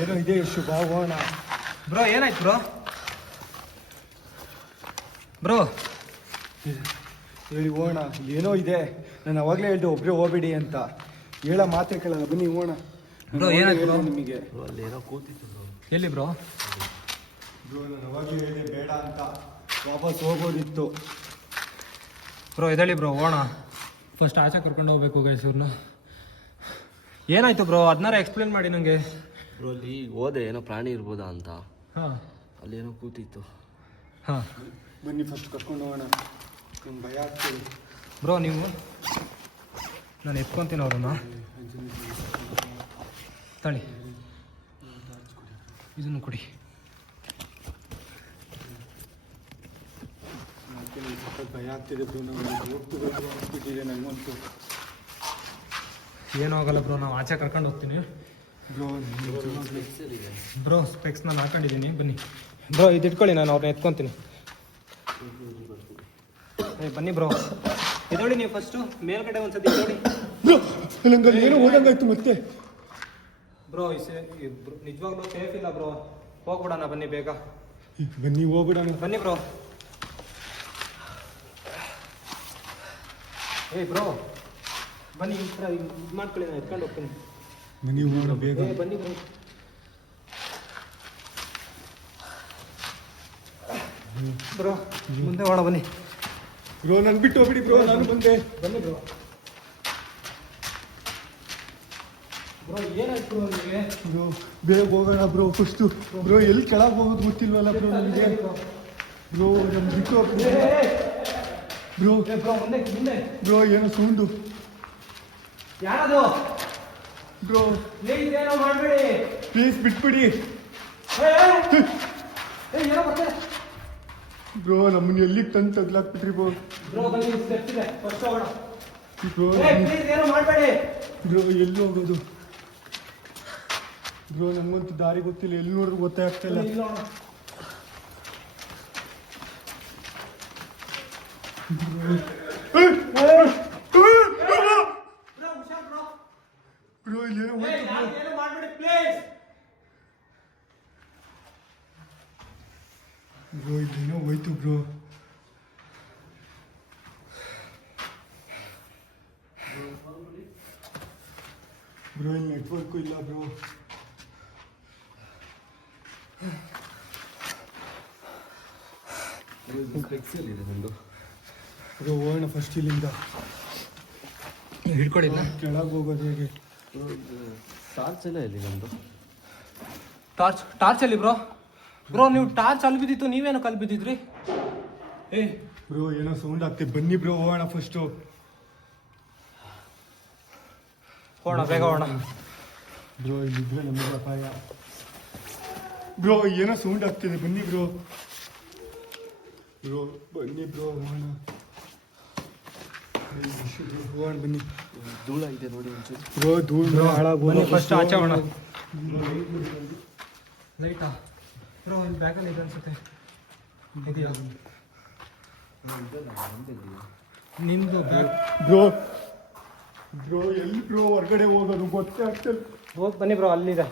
ಏನೋ ಇದೆ ಇಶು ಬಾ ಹೋಗೋಣ. ಬ್ರೋ ಏನಾಯ್ತು ಬ್ರೋ? ಬ್ರೋ ಹೇಳಿ ಹೋಗೋಣ. ಏನೋ ಇದೆ. ನಾನು ಅವಾಗಲೇ ಹೇಳ್ದೆ ಒಬ್ಬರೇ ಹೋಗ್ಬೇಡಿ ಅಂತ. ಹೇಳೋ ಮಾತೇ ಕೇಳಲ್ಲ. ಬನ್ನಿ ಹೋಗೋಣ. Bro, ಏನಾಯ್ತು bro? ನಿಮಗೆ ಅಲ್ಲಿ ಏನೋ ಕೂತಿತ್ತು ಬ್ರೋ. ಎಲ್ಲಿ ಬ್ರೋ? ಬ್ರೋ ನಾನು ಅವಾಗಲೇ ಹೇಳಿದೆ ಬೇಡ ಅಂತ. ವಾಪಸ್ ಹೋಗೋದಿತ್ತು. ಬ್ರೋ ಎದಳಿ ಬ್ರೋ, ಹೋಗೋಣ. ಫಸ್ಟ್ ಆಚೆ ಕರ್ಕೊಂಡು ಹೋಗ್ಬೇಕು ಗೈಸ್ ಇವ್ರನ್ನ. ಏನಾಯ್ತು ಬ್ರೋ? ಅದನ್ನಾರ ಎಕ್ಸ್ಪ್ಲೇನ್ ಮಾಡಿ ನನಗೆ. ಬ್ರೋ ಅಲ್ಲಿ ಹೋದೆ ಏನೋ ಪ್ರಾಣಿ ಇರ್ಬೋದಾ ಅಂತ. ಹಾಂ ಅಲ್ಲಿ ಏನೋ ಕೂತಿತ್ತು. ಹಾಂ ಬನ್ನಿ ಫಸ್ಟ್ ಕರ್ಕೊಂಡು ಹೋಗೋಣ. ನಂಗೆ ಭಯ ಆಗ್ತದೆ. ಬ್ರೋ ನೀವು, ನಾನು ಎತ್ಕೊತೀನಿ ಅವ್ರನ್ನ. ತಳಿ ಇದನ್ನು ಕೊಡಿ. ಮತ್ತೆ ನನಗೆ ಸಖತ್ ಭಯ ಆಗ್ತಿದೆ ಬ್ರೋ. ನಾವು ಹೋಗ್ತಿರೋದು ಅನ್ಸ್ಬಿಟ್ಟಿದೆ ನನಗಂತೂ. ಏನೂ ಆಗಲ್ಲ ಬ್ರೋ, ನಾವು ಆಚೆ ಕರ್ಕೊಂಡು ಹೋಗ್ತೀನಿ. ಬ್ರೋ ಬ್ರೋ ಸ್ಪೆಕ್ಸ್ ನಾನು ಹಾಕೊಂಡಿದ್ದೀನಿ, ಬನ್ನಿ. ಬ್ರೋ ಇದು ಇಟ್ಕೊಳ್ಳಿ, ನಾನು ಅವ್ರನ್ನ ಎತ್ಕೊತೀನಿ. ಬನ್ನಿ ಬ್ರೋ, ಇದೊಳಿ ನೀವು ಫಸ್ಟು ಮೇಲ್ಗಡೆ ಒಂದ್ಸತಿ ಇದೊಳಿ. ಬ್ರೋ ನಂಗೆ ಅಲ್ಲಿ ಏನೋ ಹೋದಂಗಾಯ್ತು ಮತ್ತೆ. ಬ್ರೋ ನಿಜವಾಗ್ಲೂ ಸೇಫ್ ಇಲ್ಲ ಬ್ರೋ, ಹೋಗ್ಬಿಡೋಣ ಬನ್ನಿ ಬೇಗ. ಬನ್ನಿ ಹೋಗ್ಬಿಡೋಣ. ಬನ್ನಿ ಬ್ರೋ. ಬ್ರೋ ಬನ್ನಿ, ಇದು ಮಾಡ್ಕೊಳ್ಳಿ, ನಾನು ಎತ್ಕೊಂಡು ಹೋಗ್ತೀನಿ. ಬನ್ನಿ ಹೋಗೋಣ ಬೇಗ. ಬನ್ನಿ ಬ್ರೋ. ಬ್ರೋ ಮುಂದೆ ಹೋಗೋಣ ಬನ್ನಿ. ಬ್ರೋ ನಂಗೆ ಬಿಟ್ಟು ಹೋಗ್ಬಿಡಿ ಬ್ರೋ, ನಾನು ಬಂದೆ. ಬನ್ನಿ ಬ್ರೋ. ಬ್ರೋ ಏನಾಯ್ತು ಬ್ರೋ ನಿಮಗೆ? ಬ್ರೋ ಬೇಗ ಹೋಗೋಣ ಬ್ರೋ ಫಸ್ಟು. ಬ್ರೋ ಎಲ್ಲಿ ಕೆಳಗೆ ಹೋಗೋದು ಗೊತ್ತಿಲ್ವಲ್ಲ ಬ್ರೋ ನನಗೆ. ಬ್ರೋ ನಮ್ಗೆ ಬಿಟ್ಟು ಹೋಗ್ತೀನಿ ಬ್ರೋ. ಬ್ರೋ ಮುಂದೆ ಮುಂದೆ. ಬ್ರೋ ಏನೋ ಸೌಂಡು. ಯಾರದು? ಬ್ರೋ ಪ್ಲೀಸ್ ಏನೋ ಮಾಡಬೇಡಿ. ಪ್ಲೀಸ್ ಬಿಟ್ಬಿಡಿ ಏನೋ ಬರ್ತಾರೆ. ಬ್ರೋ ನಮ್ಮನ್ನ ಎಲ್ಲಿಗೆ ತಂದು ತಗ್ಲಾಕ್ಬಿಟ್ರಿ ಬ್ರೋ. ಬ್ರೋ ಬನ್ನಿ, ಸ್ಟೆಪ್ಸ್ ಇದೆ, ಫಸ್ಟ್ ಹೋಗೋಣ. ಬ್ರೋ ಪ್ಲೀಸ್ ಏನೋ ಮಾಡಬೇಡಿ. ಬ್ರೋ ಎಲ್ಲಿ ಹೋಗೋದು ಬ್ರೋ? ನಮಗಂತೂ ದಾರಿ ಗೊತ್ತಿಲ್ಲ, ಎಲ್ಲಿ ನೋಡ್ರು ಗೊತ್ತಾಗ್ತಿಲ್ಲ. ಬ್ರೋ ಇಲ್ಲೇನೋ ಹೋಯ್ತು ಬ್ರೋ. ಬ್ರೋ ಇಲ್ಲೇನೋ ಹೋಯ್ತು ಬ್ರೋ. ಬ್ರೋ ಇಲ್ಲಿ ನೆಟ್ವರ್ಕು ಇಲ್ಲ ಬ್ರೋ. ಇದೆ ನಂದು. ಬ್ರೋ ಹೋಗೋಣ ಫಸ್ಟ್ ಇಲ್ಲಿಂದ. ಹಿಡ್ಕೊಂಡಿಲ್ಲ. ಕೆಳಗೆ ಹೋಗೋದು ಹೇಗೆ? ಟಾರ್ಚ್ ಎಲ್ಲ ಇಲ್ಲಿ ನಂದು. ಟಾರ್ಚ್ ಅಲ್ಲಿ ಬ್ರೋ? ಬ್ರೋ ನೀವು ಟಾರ್ಚ್ ಅಲ್ಲಿ ಬಿದ್ದಿತ್ತು, ನೀವೇನು ಕಲ್ ಬಿದ್ದಿದ್ರಿ? ಬ್ರೋ ಏನೋ ಸೌಂಡ್ ಆಗ್ತದೆ. ಬನ್ನಿ ಬ್ರೋ ಹೋಗೋಣ ಫಸ್ಟು. ಹೋಗೋಣ ಬೇಗ ಹೋಗೋಣ. ಬ್ರೋ ಇಲ್ಲಿದ್ರೆ ನಮಗೆ ಅಪಾಯ. ಬ್ರೋ ಏನೋ ಸೌಂಡ್ ಆಗ್ತಿದೆ. ಬನ್ನಿ ಬ್ರೋ. ಬ್ರೋ ಬನ್ನಿ ಬ್ರೋ ಹೋಗೋಣ. ಹೋಗೋಣ ಬನ್ನಿ. ಧೂಳ ಇದೆ ನೋಡಿ ಒಂಚೂರು. ಬ್ರೋ ಧೂಳು ಹಾಳಾಗೋಣ. ಫಸ್ಟ್ ಆಚೆ ಹೋಗೋಣ. ಲೈಟಾ ಬ್ರೋ? ಇಲ್ಲಿ ಬ್ಯಾಗಲ್ಲಿ ಇದೆ ಅನ್ಸುತ್ತೆ. ಇದೆಯಾ ನಿಂದು? ಬ್ರೋ ಬ್ರೋ ಎಲ್ಲಿ ಬ್ರೋ ಹೊರಗಡೆ ಹೋಗೋದು ಗೊತ್ತೇ ಆಗ್ತಿಲ್ಲ. ಹೋಗಿ ಬನ್ನಿ ಬ್ರೋ, ಅಲ್ಲಿದೆ.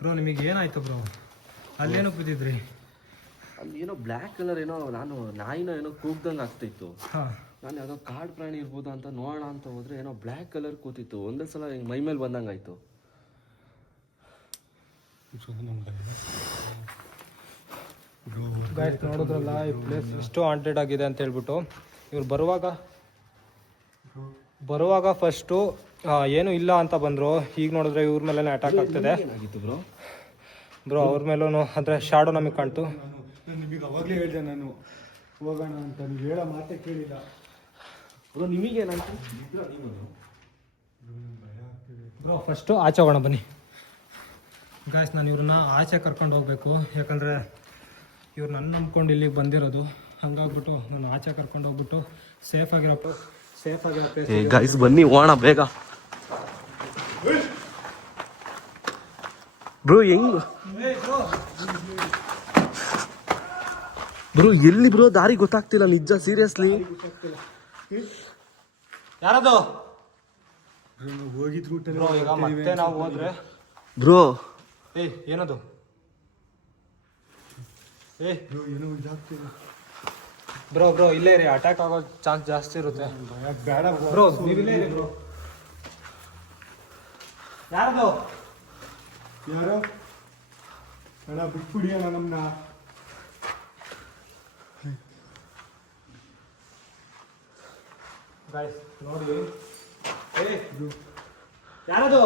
ಬ್ರೋ ನಿಮಗೆ ಏನಾಯ್ತು ಬ್ರೋ? ಅಲ್ಲೇನೋ ಬಿದ್ದಿದ್ರಿ? ಅಲ್ಲಿ ಏನೋ ಬ್ಲ್ಯಾಕ್ ಕಲರ್ ಏನೋ ನಾನು ನಾಯಿನೋ ಏನೋ ಕೂಗ್ದಂಗೆ ಆಗ್ತಿತ್ತು. ಹಾಂ, ನಾನು ಯಾವುದೋ ಕಾಡು ಪ್ರಾಣಿ ಇರ್ಬೋದು ಅಂತ ನೋಡೋಣ ಅಂತ ಹೋದ್ರೆ ಏನೋ ಬ್ಲ್ಯಾಕ್ ಕಲರ್ ಕೂತಿತ್ತು. ಒಂದೇ ಸಲ ಹಿಂಗೆ ಮೈ ಮೇಲೆ ಬಂದಂಗೆ ಆಯಿತು. ಗೈಸ್ ನೋಡಿದ್ರಲ್ಲ ಈ ಪ್ಲೇಸ್ ಎಷ್ಟು ಹಾಂಟೆಡ್ ಆಗಿದೆ ಅಂತ ಹೇಳ್ಬಿಟ್ಟು. ಇವ್ರು ಬರುವಾಗ ಫಸ್ಟು ಏನು ಇಲ್ಲ ಅಂತ ಬಂದರು. ಈಗ ನೋಡಿದ್ರೆ ಇವ್ರ ಮೇಲೆ ಅಟ್ಯಾಕ್ ಆಗ್ತದೆ. ಏನಾಗಿತ್ತು ಬ್ರೋ? ಬ್ರೋ ಅವ್ರ ಮೇಲೂ ಅಂದರೆ ಶಾಡೋ ನಮಗೆ ಕಾಣ್ತು. ನಾನು ನಿಮಗೆ ಅವಾಗಲೇ ಹೇಳಿದೆ ನಾನು ಹೋಗೋಣ ಅಂತ, ನೀವು ಹೇಳೋ ಮಾತೇ ಕೇಳಿಲ್ಲ. ಬ್ರೋ ನಿಮಗೇನಂತ? ಬ್ರೋ ಫಸ್ಟು ಆಚೆ ಹೋಗೋಣ ಬನ್ನಿ. ಗಾಯ್ಸ್ ನಾನು ಇವ್ರನ್ನ ಆಚೆ ಕರ್ಕೊಂಡು ಹೋಗಬೇಕು, ಯಾಕಂದರೆ ಇವ್ರು ನನ್ನ ನಂಬ್ಕೊಂಡು ಇಲ್ಲಿಗೆ ಬಂದಿರೋದು. ಹಂಗಾಗ್ಬಿಟ್ಟು ನಾನು ಆಚೆ ಕರ್ಕೊಂಡು ಹೋಗ್ಬಿಟ್ಟು ಸೇಫಾಗಿರೋ ಪ್ಲೇಸ್. ಗೈಸ್ ಬನ್ನಿ ಹೋಗೋಣ ಬೇಗ. ಬ್ರೋ ಹೆಂಗ್ ಬ್ರೋ ಎಲ್ಲಿ ಬ್ರೋ ದಾರಿ ಗೊತ್ತಾಗ್ತಿಲ್ಲ ನಿಜ, ಸೀರಿಯಸ್ಲಿ. ಯಾರದು ಹೋಗಿದ್ ರೂಟ್ ಬ್ರೋ? ಈಗ ಮತ್ತೆ ನಾವು ಹೋದ್ರೆ ಬ್ರೋ ಏನದು? ಏನೋ ಇದಾಗ್ತಿದೆ ಬ್ರೋ ಇಲ್ಲೇ ರೀ, ಅಟ್ಯಾಕ್ ಆಗೋ ಚಾನ್ಸ್ ಜಾಸ್ತಿ ಇರುತ್ತೆ. ಬೇಡ ಬ್ರೋ ನೀವು ಇಲ್ಲೇ ಇರಿ ಬ್ರೋ. ಯಾರದು? ಯಾರೋ ಅಣ್ಣ ಬಿಟ್ಬಿಡಿ ಅಣ್ಣ ನಮ್ಮನ್ನ. ಗಾಯ್ಸ್ ನೋಡಿ, ಯಾರದು?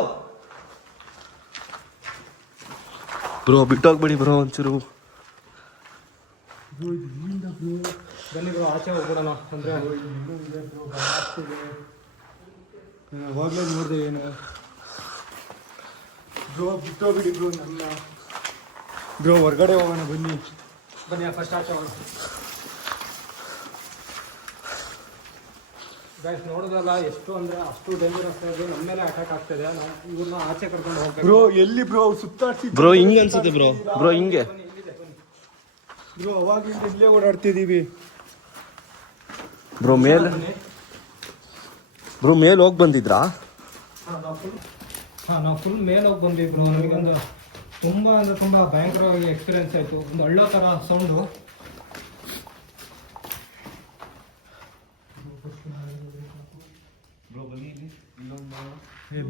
ಬ್ರೋ ಬಿಟ್ಟೋಗ್ಬಿಡಿ ಬ್ರೋ ಒಂಚೂರು. ಬನ್ನಿ ಬ್ರೋ ಆಚೆ ಹೋಗ್ಬಿಡೋಣ. ಅಂದರೆ ಅವಾಗಲೇ ನೋಡಿದೆ ಏನು ಬ್ರೋ, ಬಿಟ್ಟೋಗ್ಬಿಡಿ ಬ್ರೋ ನನ್ನ. ಬ್ರೋ ಹೊರಗಡೆ ಹೋಗೋಣ ಬನ್ನಿ. ಫಸ್ಟ್ ಆಚೆ ಹೋಗೋಣ. ಗೈಸ್ ನೋಡೋದಲ್ಲ ಎಷ್ಟು ಅಂದರೆ ಅಷ್ಟು ಡೇಂಜರಸ್ ಆಗಿ ನಮ್ಮ ಮೇಲೆ ಅಟ್ಯಾಕ್ ಆಗ್ತದೆ. ನಾವು ಇವ್ರನ್ನ ಆಚೆ ಕರ್ಕೊಂಡು ಹೋಗ್ಬೇಕು. ಬ್ರೋ ಎಲ್ಲಿ ಬ್ರೋ ಸುತ್ತಾಡ್ತಿ ಬ್ರೋ ಹಿಂಗೆ ಅನ್ಸುತ್ತೆ ಬ್ರೋ. ಬ್ರೋ ಹಿಂಗೆ ಬ್ರೋ ಅವಾಗಿಂದ ಇಲ್ಲೇ ಓಡಾಡ್ತಿದ್ದೀವಿ. ಬ್ರೋ ಮೇಲೆ ಹೋಗಿ ಬಂದಿದ್ರಾ? ನಾವು ಫುಲ್ ಮೇಲೆ ಹೋಗಿ ಬಂದ್ವಿ ಬ್ರೋ. ನಮಗೊಂದು ತುಂಬ ಭಯಂಕರವಾಗಿ ಎಕ್ಸ್ಪೀರಿಯನ್ಸ್ ಆಯಿತು. ಒಂದು ಹಳ್ಳೋ ಥರ ಸೌಂಡು.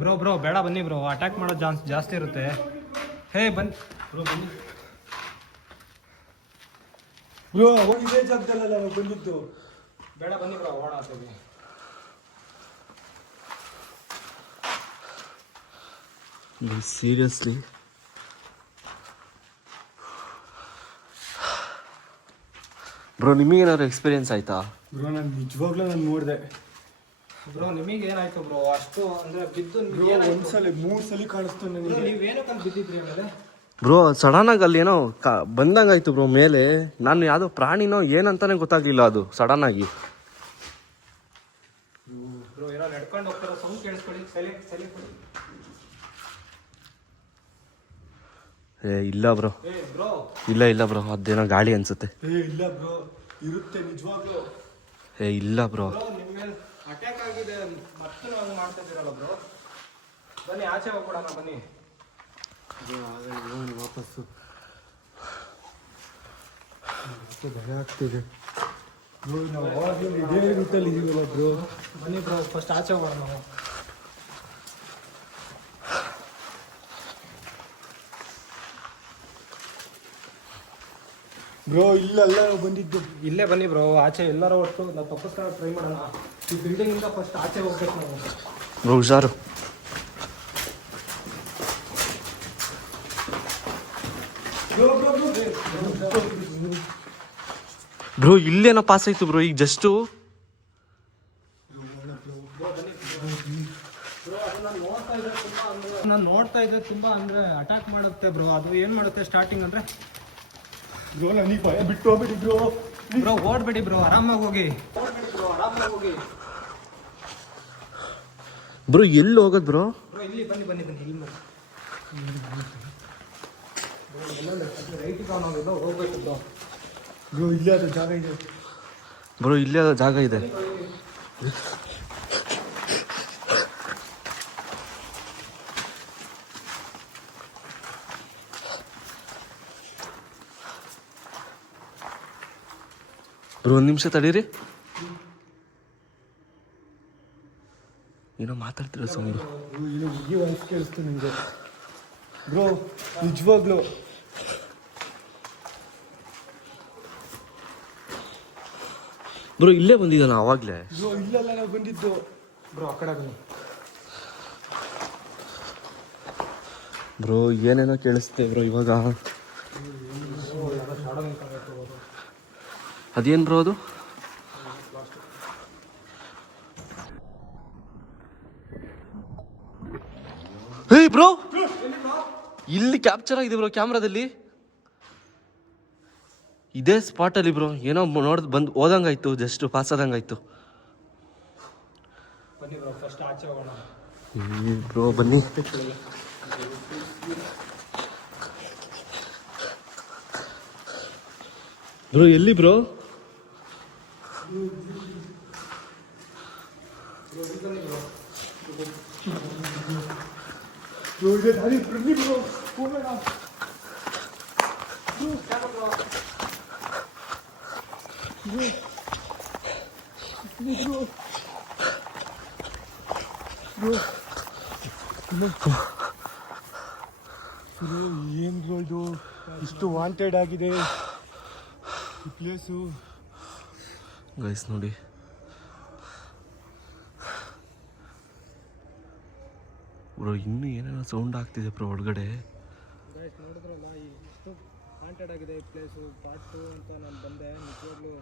ಬ್ರೋ ಬೇಡ ಬನ್ನಿ ಬ್ರೋ, ಅಟ್ಯಾಕ್ ಮಾಡೋ ಚಾನ್ಸ್ ಜಾಸ್ತಿ ಇರುತ್ತೆ. ಬನ್ನಿ ಬ್ರೋ ಬನ್ನಿ. ಬ್ರೋ ಅವಾಗ ಇದೇ ಜಾಗದಲ್ಲ ನಾವು ಬಂದಿದ್ದು. ಬೇಡ ಬನ್ನಿ ಬ್ರೋ, ಓಡ ಆಗ್ತೀವಿ. ಸೀರಿಯಸ್ಲಿ ಬ್ರೋ ನಿಮಗೇನಾದ್ರು ಎಕ್ಸ್ಪೀರಿಯನ್ಸ್ ಆಯ್ತಾ? ಬ್ರೋ ನಾನು ನಿಜವಾಗ್ಲೂ ನಾನು ನೋಡಿದೆ. ಬ್ರೋ ನಿಮಗೆ ಏನಾಯ್ತು ಬ್ರೋ? ಅಷ್ಟು ಅಂದರೆ ಬಿದ್ದು ಒಂದ್ಸಲ 3 ಸಲ ಕಾಣಿಸ್ತು ನನಗೆ. ನೀವೇನಕ್ಕಂತ ಬಿದ್ದಿದ್ರಿ ಆಮೇಲೆ? ಬ್ರೋ ಸಡನ್ನಾಗಿ ಅಲ್ಲಿ ಏನೋ ಬಂದಂಗಾಯ್ತು ಬ್ರೋ ಮೇಲೆ. ನಾನು ಯಾವುದೋ ಪ್ರಾಣಿನೋ ಏನಂತಾನೆ ಗೊತ್ತಾಗಲಿಲ್ಲ ಅದು ಸಡನ್ನಾಗಿ. ಬ್ರೋ ಏನೋ ನಡ್ಕೊಂಡು ಹೋಗ್ತಾರೋ ಸೌಂಡ್ ಕೇಳಿಸ್ಕೊಳ್ಳಿ. ಸಲಿ ಕೊಡಿ. ಇಲ್ಲ ಬ್ರೋ, ಬ್ರೋ ಇಲ್ಲ ಬ್ರೋ, ಅದೇನೋ ಗಾಳಿ ಅನ್ಸುತ್ತೆ. ಇಲ್ಲ ಬ್ರೋ ಇರುತ್ತೆ ನಿಜವಾಗ್ಲೂ. ಇಲ್ಲ ಬ್ರೋ, ನಿಮ್ಮ ಮೇಲೆ ಅಟ್ಯಾಕ್ ಆಗಿದೆ ಮತ್ತೆ ನಾವು ಮಾಡ್ತಾ ಇದ್ದೀರಲ್ಲ ಬ್ರೋ. ಬನ್ನಿ ಆಚೆ ಹೋಗ್ಬಿಡೋಣ ಬನ್ನಿ. ವಾಪಸ್ಸು ಭಯ ಆಗ್ತಿದೆ ಬ್ರೋ. ನಾವು ಅವಾಗಲೂ ಇದೇ ರೂಟಲ್ಲಿ ಇದೀವಲ್ಲ ಬ್ರೋ. ಬನ್ನಿ ಬ್ರೋ ಫಸ್ಟ್ ಆಚೆ ಹೋಗೋಣ ನಾವು. ಬ್ರೋ ಇಲ್ಲೆಲ್ಲ ನಾವು ಬಂದಿದ್ದು. ಇಲ್ಲೇ ಬನ್ನಿ ಬ್ರೋ, ಆಚೆ ಎಲ್ಲರೂ ಒಟ್ಟು ನಾವು ತಪ್ಪಿಸ್ಕೊಳ್ಳೋ ಟ್ರೈ ಮಾಡೋಣ. ಈ ಬಿಲ್ಡಿಂಗಿಂದ ಫಸ್ಟ್ ಆಚೆ ಹೋಗ್ಬೇಕು ನಾವು. ಬ್ರೋ ಹುಷಾರು. ಬ್ರೋ ಇಲ್ಲೇನೋ ಪಾಸ್ ಆಯ್ತು ಬ್ರೋ ಈಗ ಜಸ್ಟು. ನಾನು ನೋಡ್ತಾ ಇದ್ದೆ ತುಂಬಾ ಅಂದರೆ ಅಟ್ಯಾಕ್ ಮಾಡುತ್ತೆ ಬ್ರೋ. ಅದು ಏನು ಮಾಡುತ್ತೆ ಸ್ಟಾರ್ಟಿಂಗ್ ಅಂದರೆ ಬ್ರೋ ನನಗೆ ಭಯ, ಬಿಟ್ಟು ಹೋಗ್ಬಿಡಿ ಬ್ರೋ. ಬ್ರೋ ಓಡ್ಬೇಡಿ ಬ್ರೋ, ಆರಾಮಾಗಿ ಹೋಗಿ. ಬ್ರೋ ಎಲ್ಲಿ ಹೋಗೋದು ಬ್ರೋ? ಬ್ರೋ ಇಲ್ಲಿ ಬನ್ನಿ ಇಲ್ಲಿ ರೈಟಿಗೆ ಹೋಗ್ಬೇಕು ಬ್ರೋ. ಬ್ರೋ ಇಲ್ಲೇ ಅದು ಜಾಗ ಇದೆ. ಬ್ರೋ ಇಲ್ಲೇ ಅದು ಜಾಗ ಇದೆ. ಬ್ರೋ ಒಂದು ನಿಮಿಷ ತಡೀರಿ, ಏನೋ ಮಾತಾಡ್ತಿರೋ ಸೌಂಡು. ಈ ವಾಯ್ಸ್ ಕೇಳಿಸ್ತು ನಿಮಗೆ ಬ್ರೋ, ನಿಜವಾಗ್ಲು ಬ್ರೋ ಇಲ್ಲೇ ಬಂದಿದ್ದಾನ ಆವಾಗಲೇ. ಬ್ರೋ ಇಲ್ಲೆಲ್ಲ ನಾವು ಬಂದಿದ್ದು ಬ್ರೋ, ಆ ಕಡೆ ಬನ್ನಿ ಬ್ರೋ. ಏನೇನೋ ಕೇಳಿಸ್ತೆ ಬ್ರೋ ಇವಾಗ. ಅದೇನು ಬ್ರೋ ಅದು? ಹೇ ಬ್ರೋ, ಇಲ್ಲಿ ಕ್ಯಾಪ್ಚರ್ ಆಗಿದೆ ಬ್ರೋ ಕ್ಯಾಮ್ರಾದಲ್ಲಿ. ಇದೇ ಸ್ಪಾಟಲ್ಲಿ ಬ್ರೋ, ಏನೋ ನೋಡ್ದು ಬಂದು ಹೋದಂಗಾಯ್ತು, ಜಸ್ಟ್ ಪಾಸ್ ಆದಂಗಾಯ್ತು. ಬ್ರೋ ಬನ್ನಿ. ಬ್ರೋ ಎಲ್ಲಿ ಬ್ರೋ? ಏನ್ ಬ್ರೋ ಇದು, ಇಷ್ಟು ವಾಂಟೆಡ್ ಆಗಿದೆ ಈ ಪ್ಲೇಸು. ಗೈಸ್ ನೋಡಿ, ಬ್ರೋ ಇನ್ನೂ ಏನೇನೋ ಸೌಂಡ್ ಆಗ್ತಿದೆ ಬ್ರೋ ಒಳಗಡೆ. ಗೈಸ್ ನೋಡಿದ್ರಲ್ಲ, ಇಷ್ಟು ಹಾಂಟೆಡ್ ಆಗಿದೆ ಈ ಪ್ಲೇಸು. ಪಾರ್ಟ್ 2 ಅಂತ ನಾನು ಬಂದೆ. ನಿಜವಾಗ್ಲೂ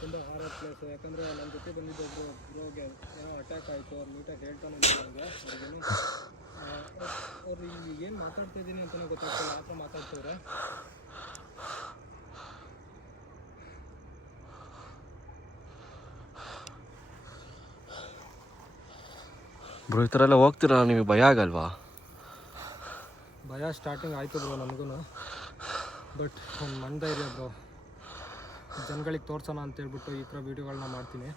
ತುಂಬ ಹಾರರ್ ಪ್ಲೇಸು. ಯಾಕಂದರೆ ನನ್ನ ಜೊತೆ ಬಂದಿದ್ದೊಬ್ರು ಬ್ರೋಗೆ ಏನೋ ಅಟ್ಯಾಕ್ ಆಯಿತು. ಅವ್ರು ನೀಟಾಗಿ ಹೇಳ್ತಾನೆ ಇಲ್ಲ ನನಗೆ. ಅವ್ರಿಗೇನು ಅವ್ರು ಇಲ್ಲಿ ಏನು ಮಾತಾಡ್ತಾ ಇದ್ದೀನಿ ಅಂತಲೇ ಗೊತ್ತಾಗ್ತಿಲ್ಲ, ಆ ಥರ ಮಾತಾಡ್ತವ್ರೆ. ಬ್ರೋ ಈ ಥರ ಎಲ್ಲ ಹೋಗ್ತೀರಾ, ನಿಮಗೆ ಭಯ ಆಗಲ್ವಾ? ಭಯ ಸ್ಟಾರ್ಟಿಂಗ್ ಆಯಿತು ಬ್ರೋ ನನಗೂ. ಬಟ್ ಒಂದು ಮನಧೈರ್ಯ ಬ್ರೋ, ಜನಗಳಿಗೆ ತೋರ್ಸೋಣ ಅಂತೇಳ್ಬಿಟ್ಟು ಈ ಥರ ವೀಡಿಯೋಗಳನ್ನ ಮಾಡ್ತೀನಿ.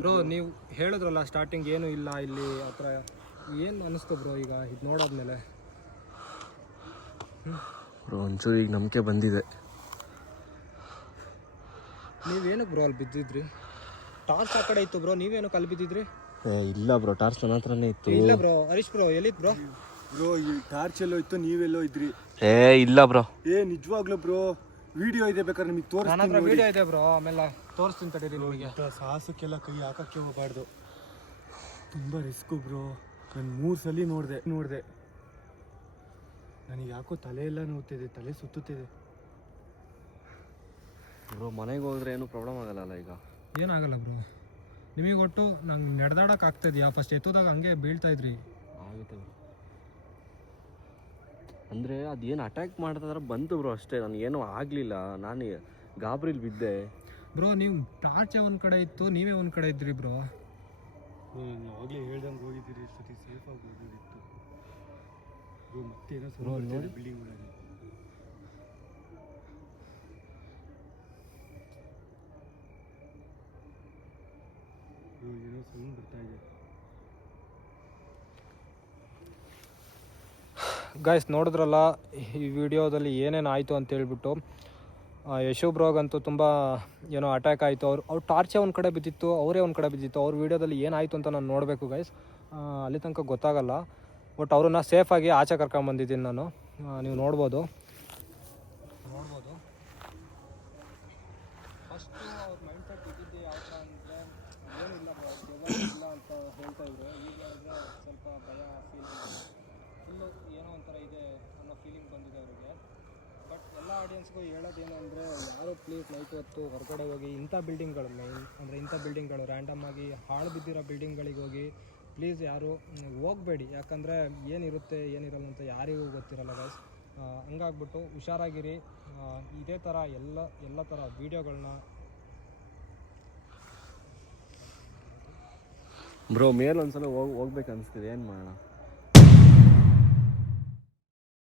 ಬ್ರೋ ನೀವು ಹೇಳಿದ್ರಲ್ಲ ಸ್ಟಾರ್ಟಿಂಗ್ ಏನೂ ಇಲ್ಲ ಇಲ್ಲಿ, ಆ ಥರ ಏನು ಅನ್ನಿಸ್ತು ಬ್ರೋ ಈಗ ಇದು ನೋಡಾದ್ಮೇಲೆ? ಬ್ರೋ ಒಂಚೂರು ಈಗ ನಂಬಿಕೆ ಬಂದಿದೆ. ನೀವೇನಕ್ಕೆ ಬ್ರೋ ಅಲ್ಲಿ ಬಿದ್ದಿದ್ರಿ? ಟಾರ್ಚ್ ಆ ಕಡೆ ಇತ್ತು ಬ್ರೋ, ನೀವೇನಕ್ಕೆ ಅಲ್ಲಿ ಬಿದ್ದಿದ್ರಿ? ಇಲ್ಲ ಬ್ರೋ, ಟಾರ್ಚ್ ನನ್ನ ಹತ್ರನೇ ಇತ್ತು. ಇಲ್ಲ ಬ್ರೋ. ಹರೀಶ್ ಬ್ರೋ ಎಲ್ಲಿತ್ತು ಬ್ರೋ? ಬ್ರೋ ಈ ಟಾರ್ಚ್ ಎಲ್ಲೋ ಇತ್ತು, ನೀವೆಲ್ಲೋ ಇದ್ರಿ. ಇಲ್ಲ ಬ್ರೋ. ನಿಜವಾಗ್ಲೂ ಬ್ರೋ, ವಿಡಿಯೋ ಇದೆ ಬೇಕಾದ್ರೆ ನಿಮಗೆ ನನ್ನ ಹತ್ರ ವಿಡಿಯೋ ಇದೆ ಬ್ರೋ, ಆಮೇಲೆ ತೋರಿಸ್ತೀನಿ ತಡೀರಿ ನಿಮಗೆ. ಸಾಹಸಕ್ಕೆಲ್ಲ ಕೈ ಹಾಕಕ್ಕೆ ಹೋಗಬಾರ್ದು, ತುಂಬ ರಿಸ್ಕು ಬ್ರೋ. ನಾನು 3 ಸಲ ನೋಡಿದೆ. ನನಗೆ ಯಾಕೋ ತಲೆ ಎಲ್ಲ ನೋವ್ತಿದೆ, ತಲೆ ಸುತ್ತುತ್ತಿದೆ ಬ್ರೋ. ಮನೆಗೆ ಹೋದ್ರೆ ಏನು ಪ್ರಾಬ್ಲಮ್ ಆಗಲ್ಲ ಈಗ? ಏನಾಗಲ್ಲ ಬ್ರೋ, ನಿಮಗೆ ಒಟ್ಟು ನಂಗೆ ನಡೆದಾಡಕ್ಕೆ ಆಗ್ತಾಯಿದ್ಯಾ? ಫಸ್ಟ್ ಎತ್ತೋದಾಗ ಹಂಗೆ ಬೀಳ್ತಾ ಇದ್ರಿ. ಆಗುತ್ತೆ ಅಂದರೆ ಅದೇನು ಅಟ್ಯಾಕ್ ಮಾಡ್ತಾರ ಬಂತು ಬ್ರೋ, ಅಷ್ಟೇ. ನನಗೇನು ಆಗಲಿಲ್ಲ, ನಾನು ಗಾಬರಿಲಿ ಬಿದ್ದೆ ಬ್ರೋ. ನೀವು ಟಾರ್ಚ್ ಒಂದು ಕಡೆ ಇತ್ತು, ನೀವೇ ಒಂದು ಕಡೆ ಇದ್ರಿ ಬ್ರೋ. ಅವಾಗಲೇ ಹೇಳ್ದಂಗೆ ಹೋಗಿದ್ದೀರಿ, ಇಷ್ಟೊತ್ತಿಗೆ ಸೇಫಾಗಿ ಹೋಗೋದಿತ್ತು ಬ್ರೋ. ಮತ್ತೆ ಏನೋ ಬ್ರೋ ನೋಡಿ ಬಿಲ್ಡಿಂಗ್ ಒಳಗೆ ಏನೋ ಸೌಂಡ್ ಬರ್ತಾ ಇದೆ. ಗೈಸ್ ನೋಡಿದ್ರಲ್ಲ ಈ ವಿಡಿಯೋದಲ್ಲಿ ಏನೇನು ಆಯಿತು ಅಂತೇಳ್ಬಿಟ್ಟು. ಯಶು ಬ್ರೋಗಂತೂ ತುಂಬ ಏನೋ ಅಟ್ಯಾಕ್ ಆಯಿತು. ಅವ್ರು ಟಾರ್ಚೇ ಒಂದು ಕಡೆ ಬಿದ್ದಿತ್ತು, ಅವರೇ ಒಂದು ಕಡೆ ಬಿದ್ದಿತ್ತು. ಅವ್ರ ವೀಡಿಯೋದಲ್ಲಿ ಏನಾಯಿತು ಅಂತ ನಾನು ನೋಡಬೇಕು ಗೈಸ್, ಅಲ್ಲಿ ತನಕ ಗೊತ್ತಾಗಲ್ಲ. ಬಟ್ ಅವ್ರನ್ನ ಸೇಫಾಗಿ ಆಚೆ ಕರ್ಕೊಂಬಂದಿದ್ದೀನಿ ನಾನು, ನೀವು ನೋಡ್ಬೋದು. ಫಸ್ಟು ಅವ್ರ ಮೈಂಡ್ ಸೆಟ್ ಇದ್ದಿದ್ದು ಯಾವ ಥರ ಅಂದರೆ ಏನಿಲ್ಲ ಇಲ್ಲ ಅಂತ ಹೇಳ್ತಾಯಿದ್ರು. ಈಗ ಸ್ವಲ್ಪ ಭಯ ಫುಲ್ಲು ಏನೋ ಒಂಥರ ಇದೆ ಅನ್ನೋ ಫೀಲಿಂಗ್ ಬಂದಿದೆ ಅವರಿಗೆ. ಬಟ್ ಎಲ್ಲ ಆಡಿಯನ್ಸ್ಗೂ ಹೇಳೋದೇನು ಅಂದರೆ, ಯಾರು ಪ್ಲೀಸ್ ನೈಟ್ ಹೊತ್ತು ಹೊರಗಡೆ ಹೋಗಿ ಇಂಥ ಬಿಲ್ಡಿಂಗ್ಗಳು, ಮೈನ್ ಅಂದರೆ ಇಂಥ ಬಿಲ್ಡಿಂಗ್ಗಳು ರ್ಯಾಂಡಮ್ ಆಗಿ ಹಾಳು ಬಿದ್ದಿರೋ ಬಿಲ್ಡಿಂಗ್ಗಳಿಗೆ ಹೋಗಿ ಪ್ಲೀಸ್ ಯಾರು ಹೋಗಬೇಡಿ. ಯಾಕಂದರೆ ಏನಿರುತ್ತೆ ಏನಿರಲ್ಲ ಅಂತ ಯಾರಿಗೂ ಗೊತ್ತಿರಲ್ಲ ಗೈಸ್. ಹಂಗಾಗ್ಬಿಟ್ಟು ಹುಷಾರಾಗಿರಿ. ಇದೇ ಥರ ಎಲ್ಲ ಥರ ವೀಡಿಯೋಗಳನ್ನ ಬ್ರೋ ಮೇಲೊಂದ್ಸಲ ಹೋಗ್ಬೇಕು ಅನಿಸ್ತಿದೆ, ಏನು ಮಾಡೋಣ?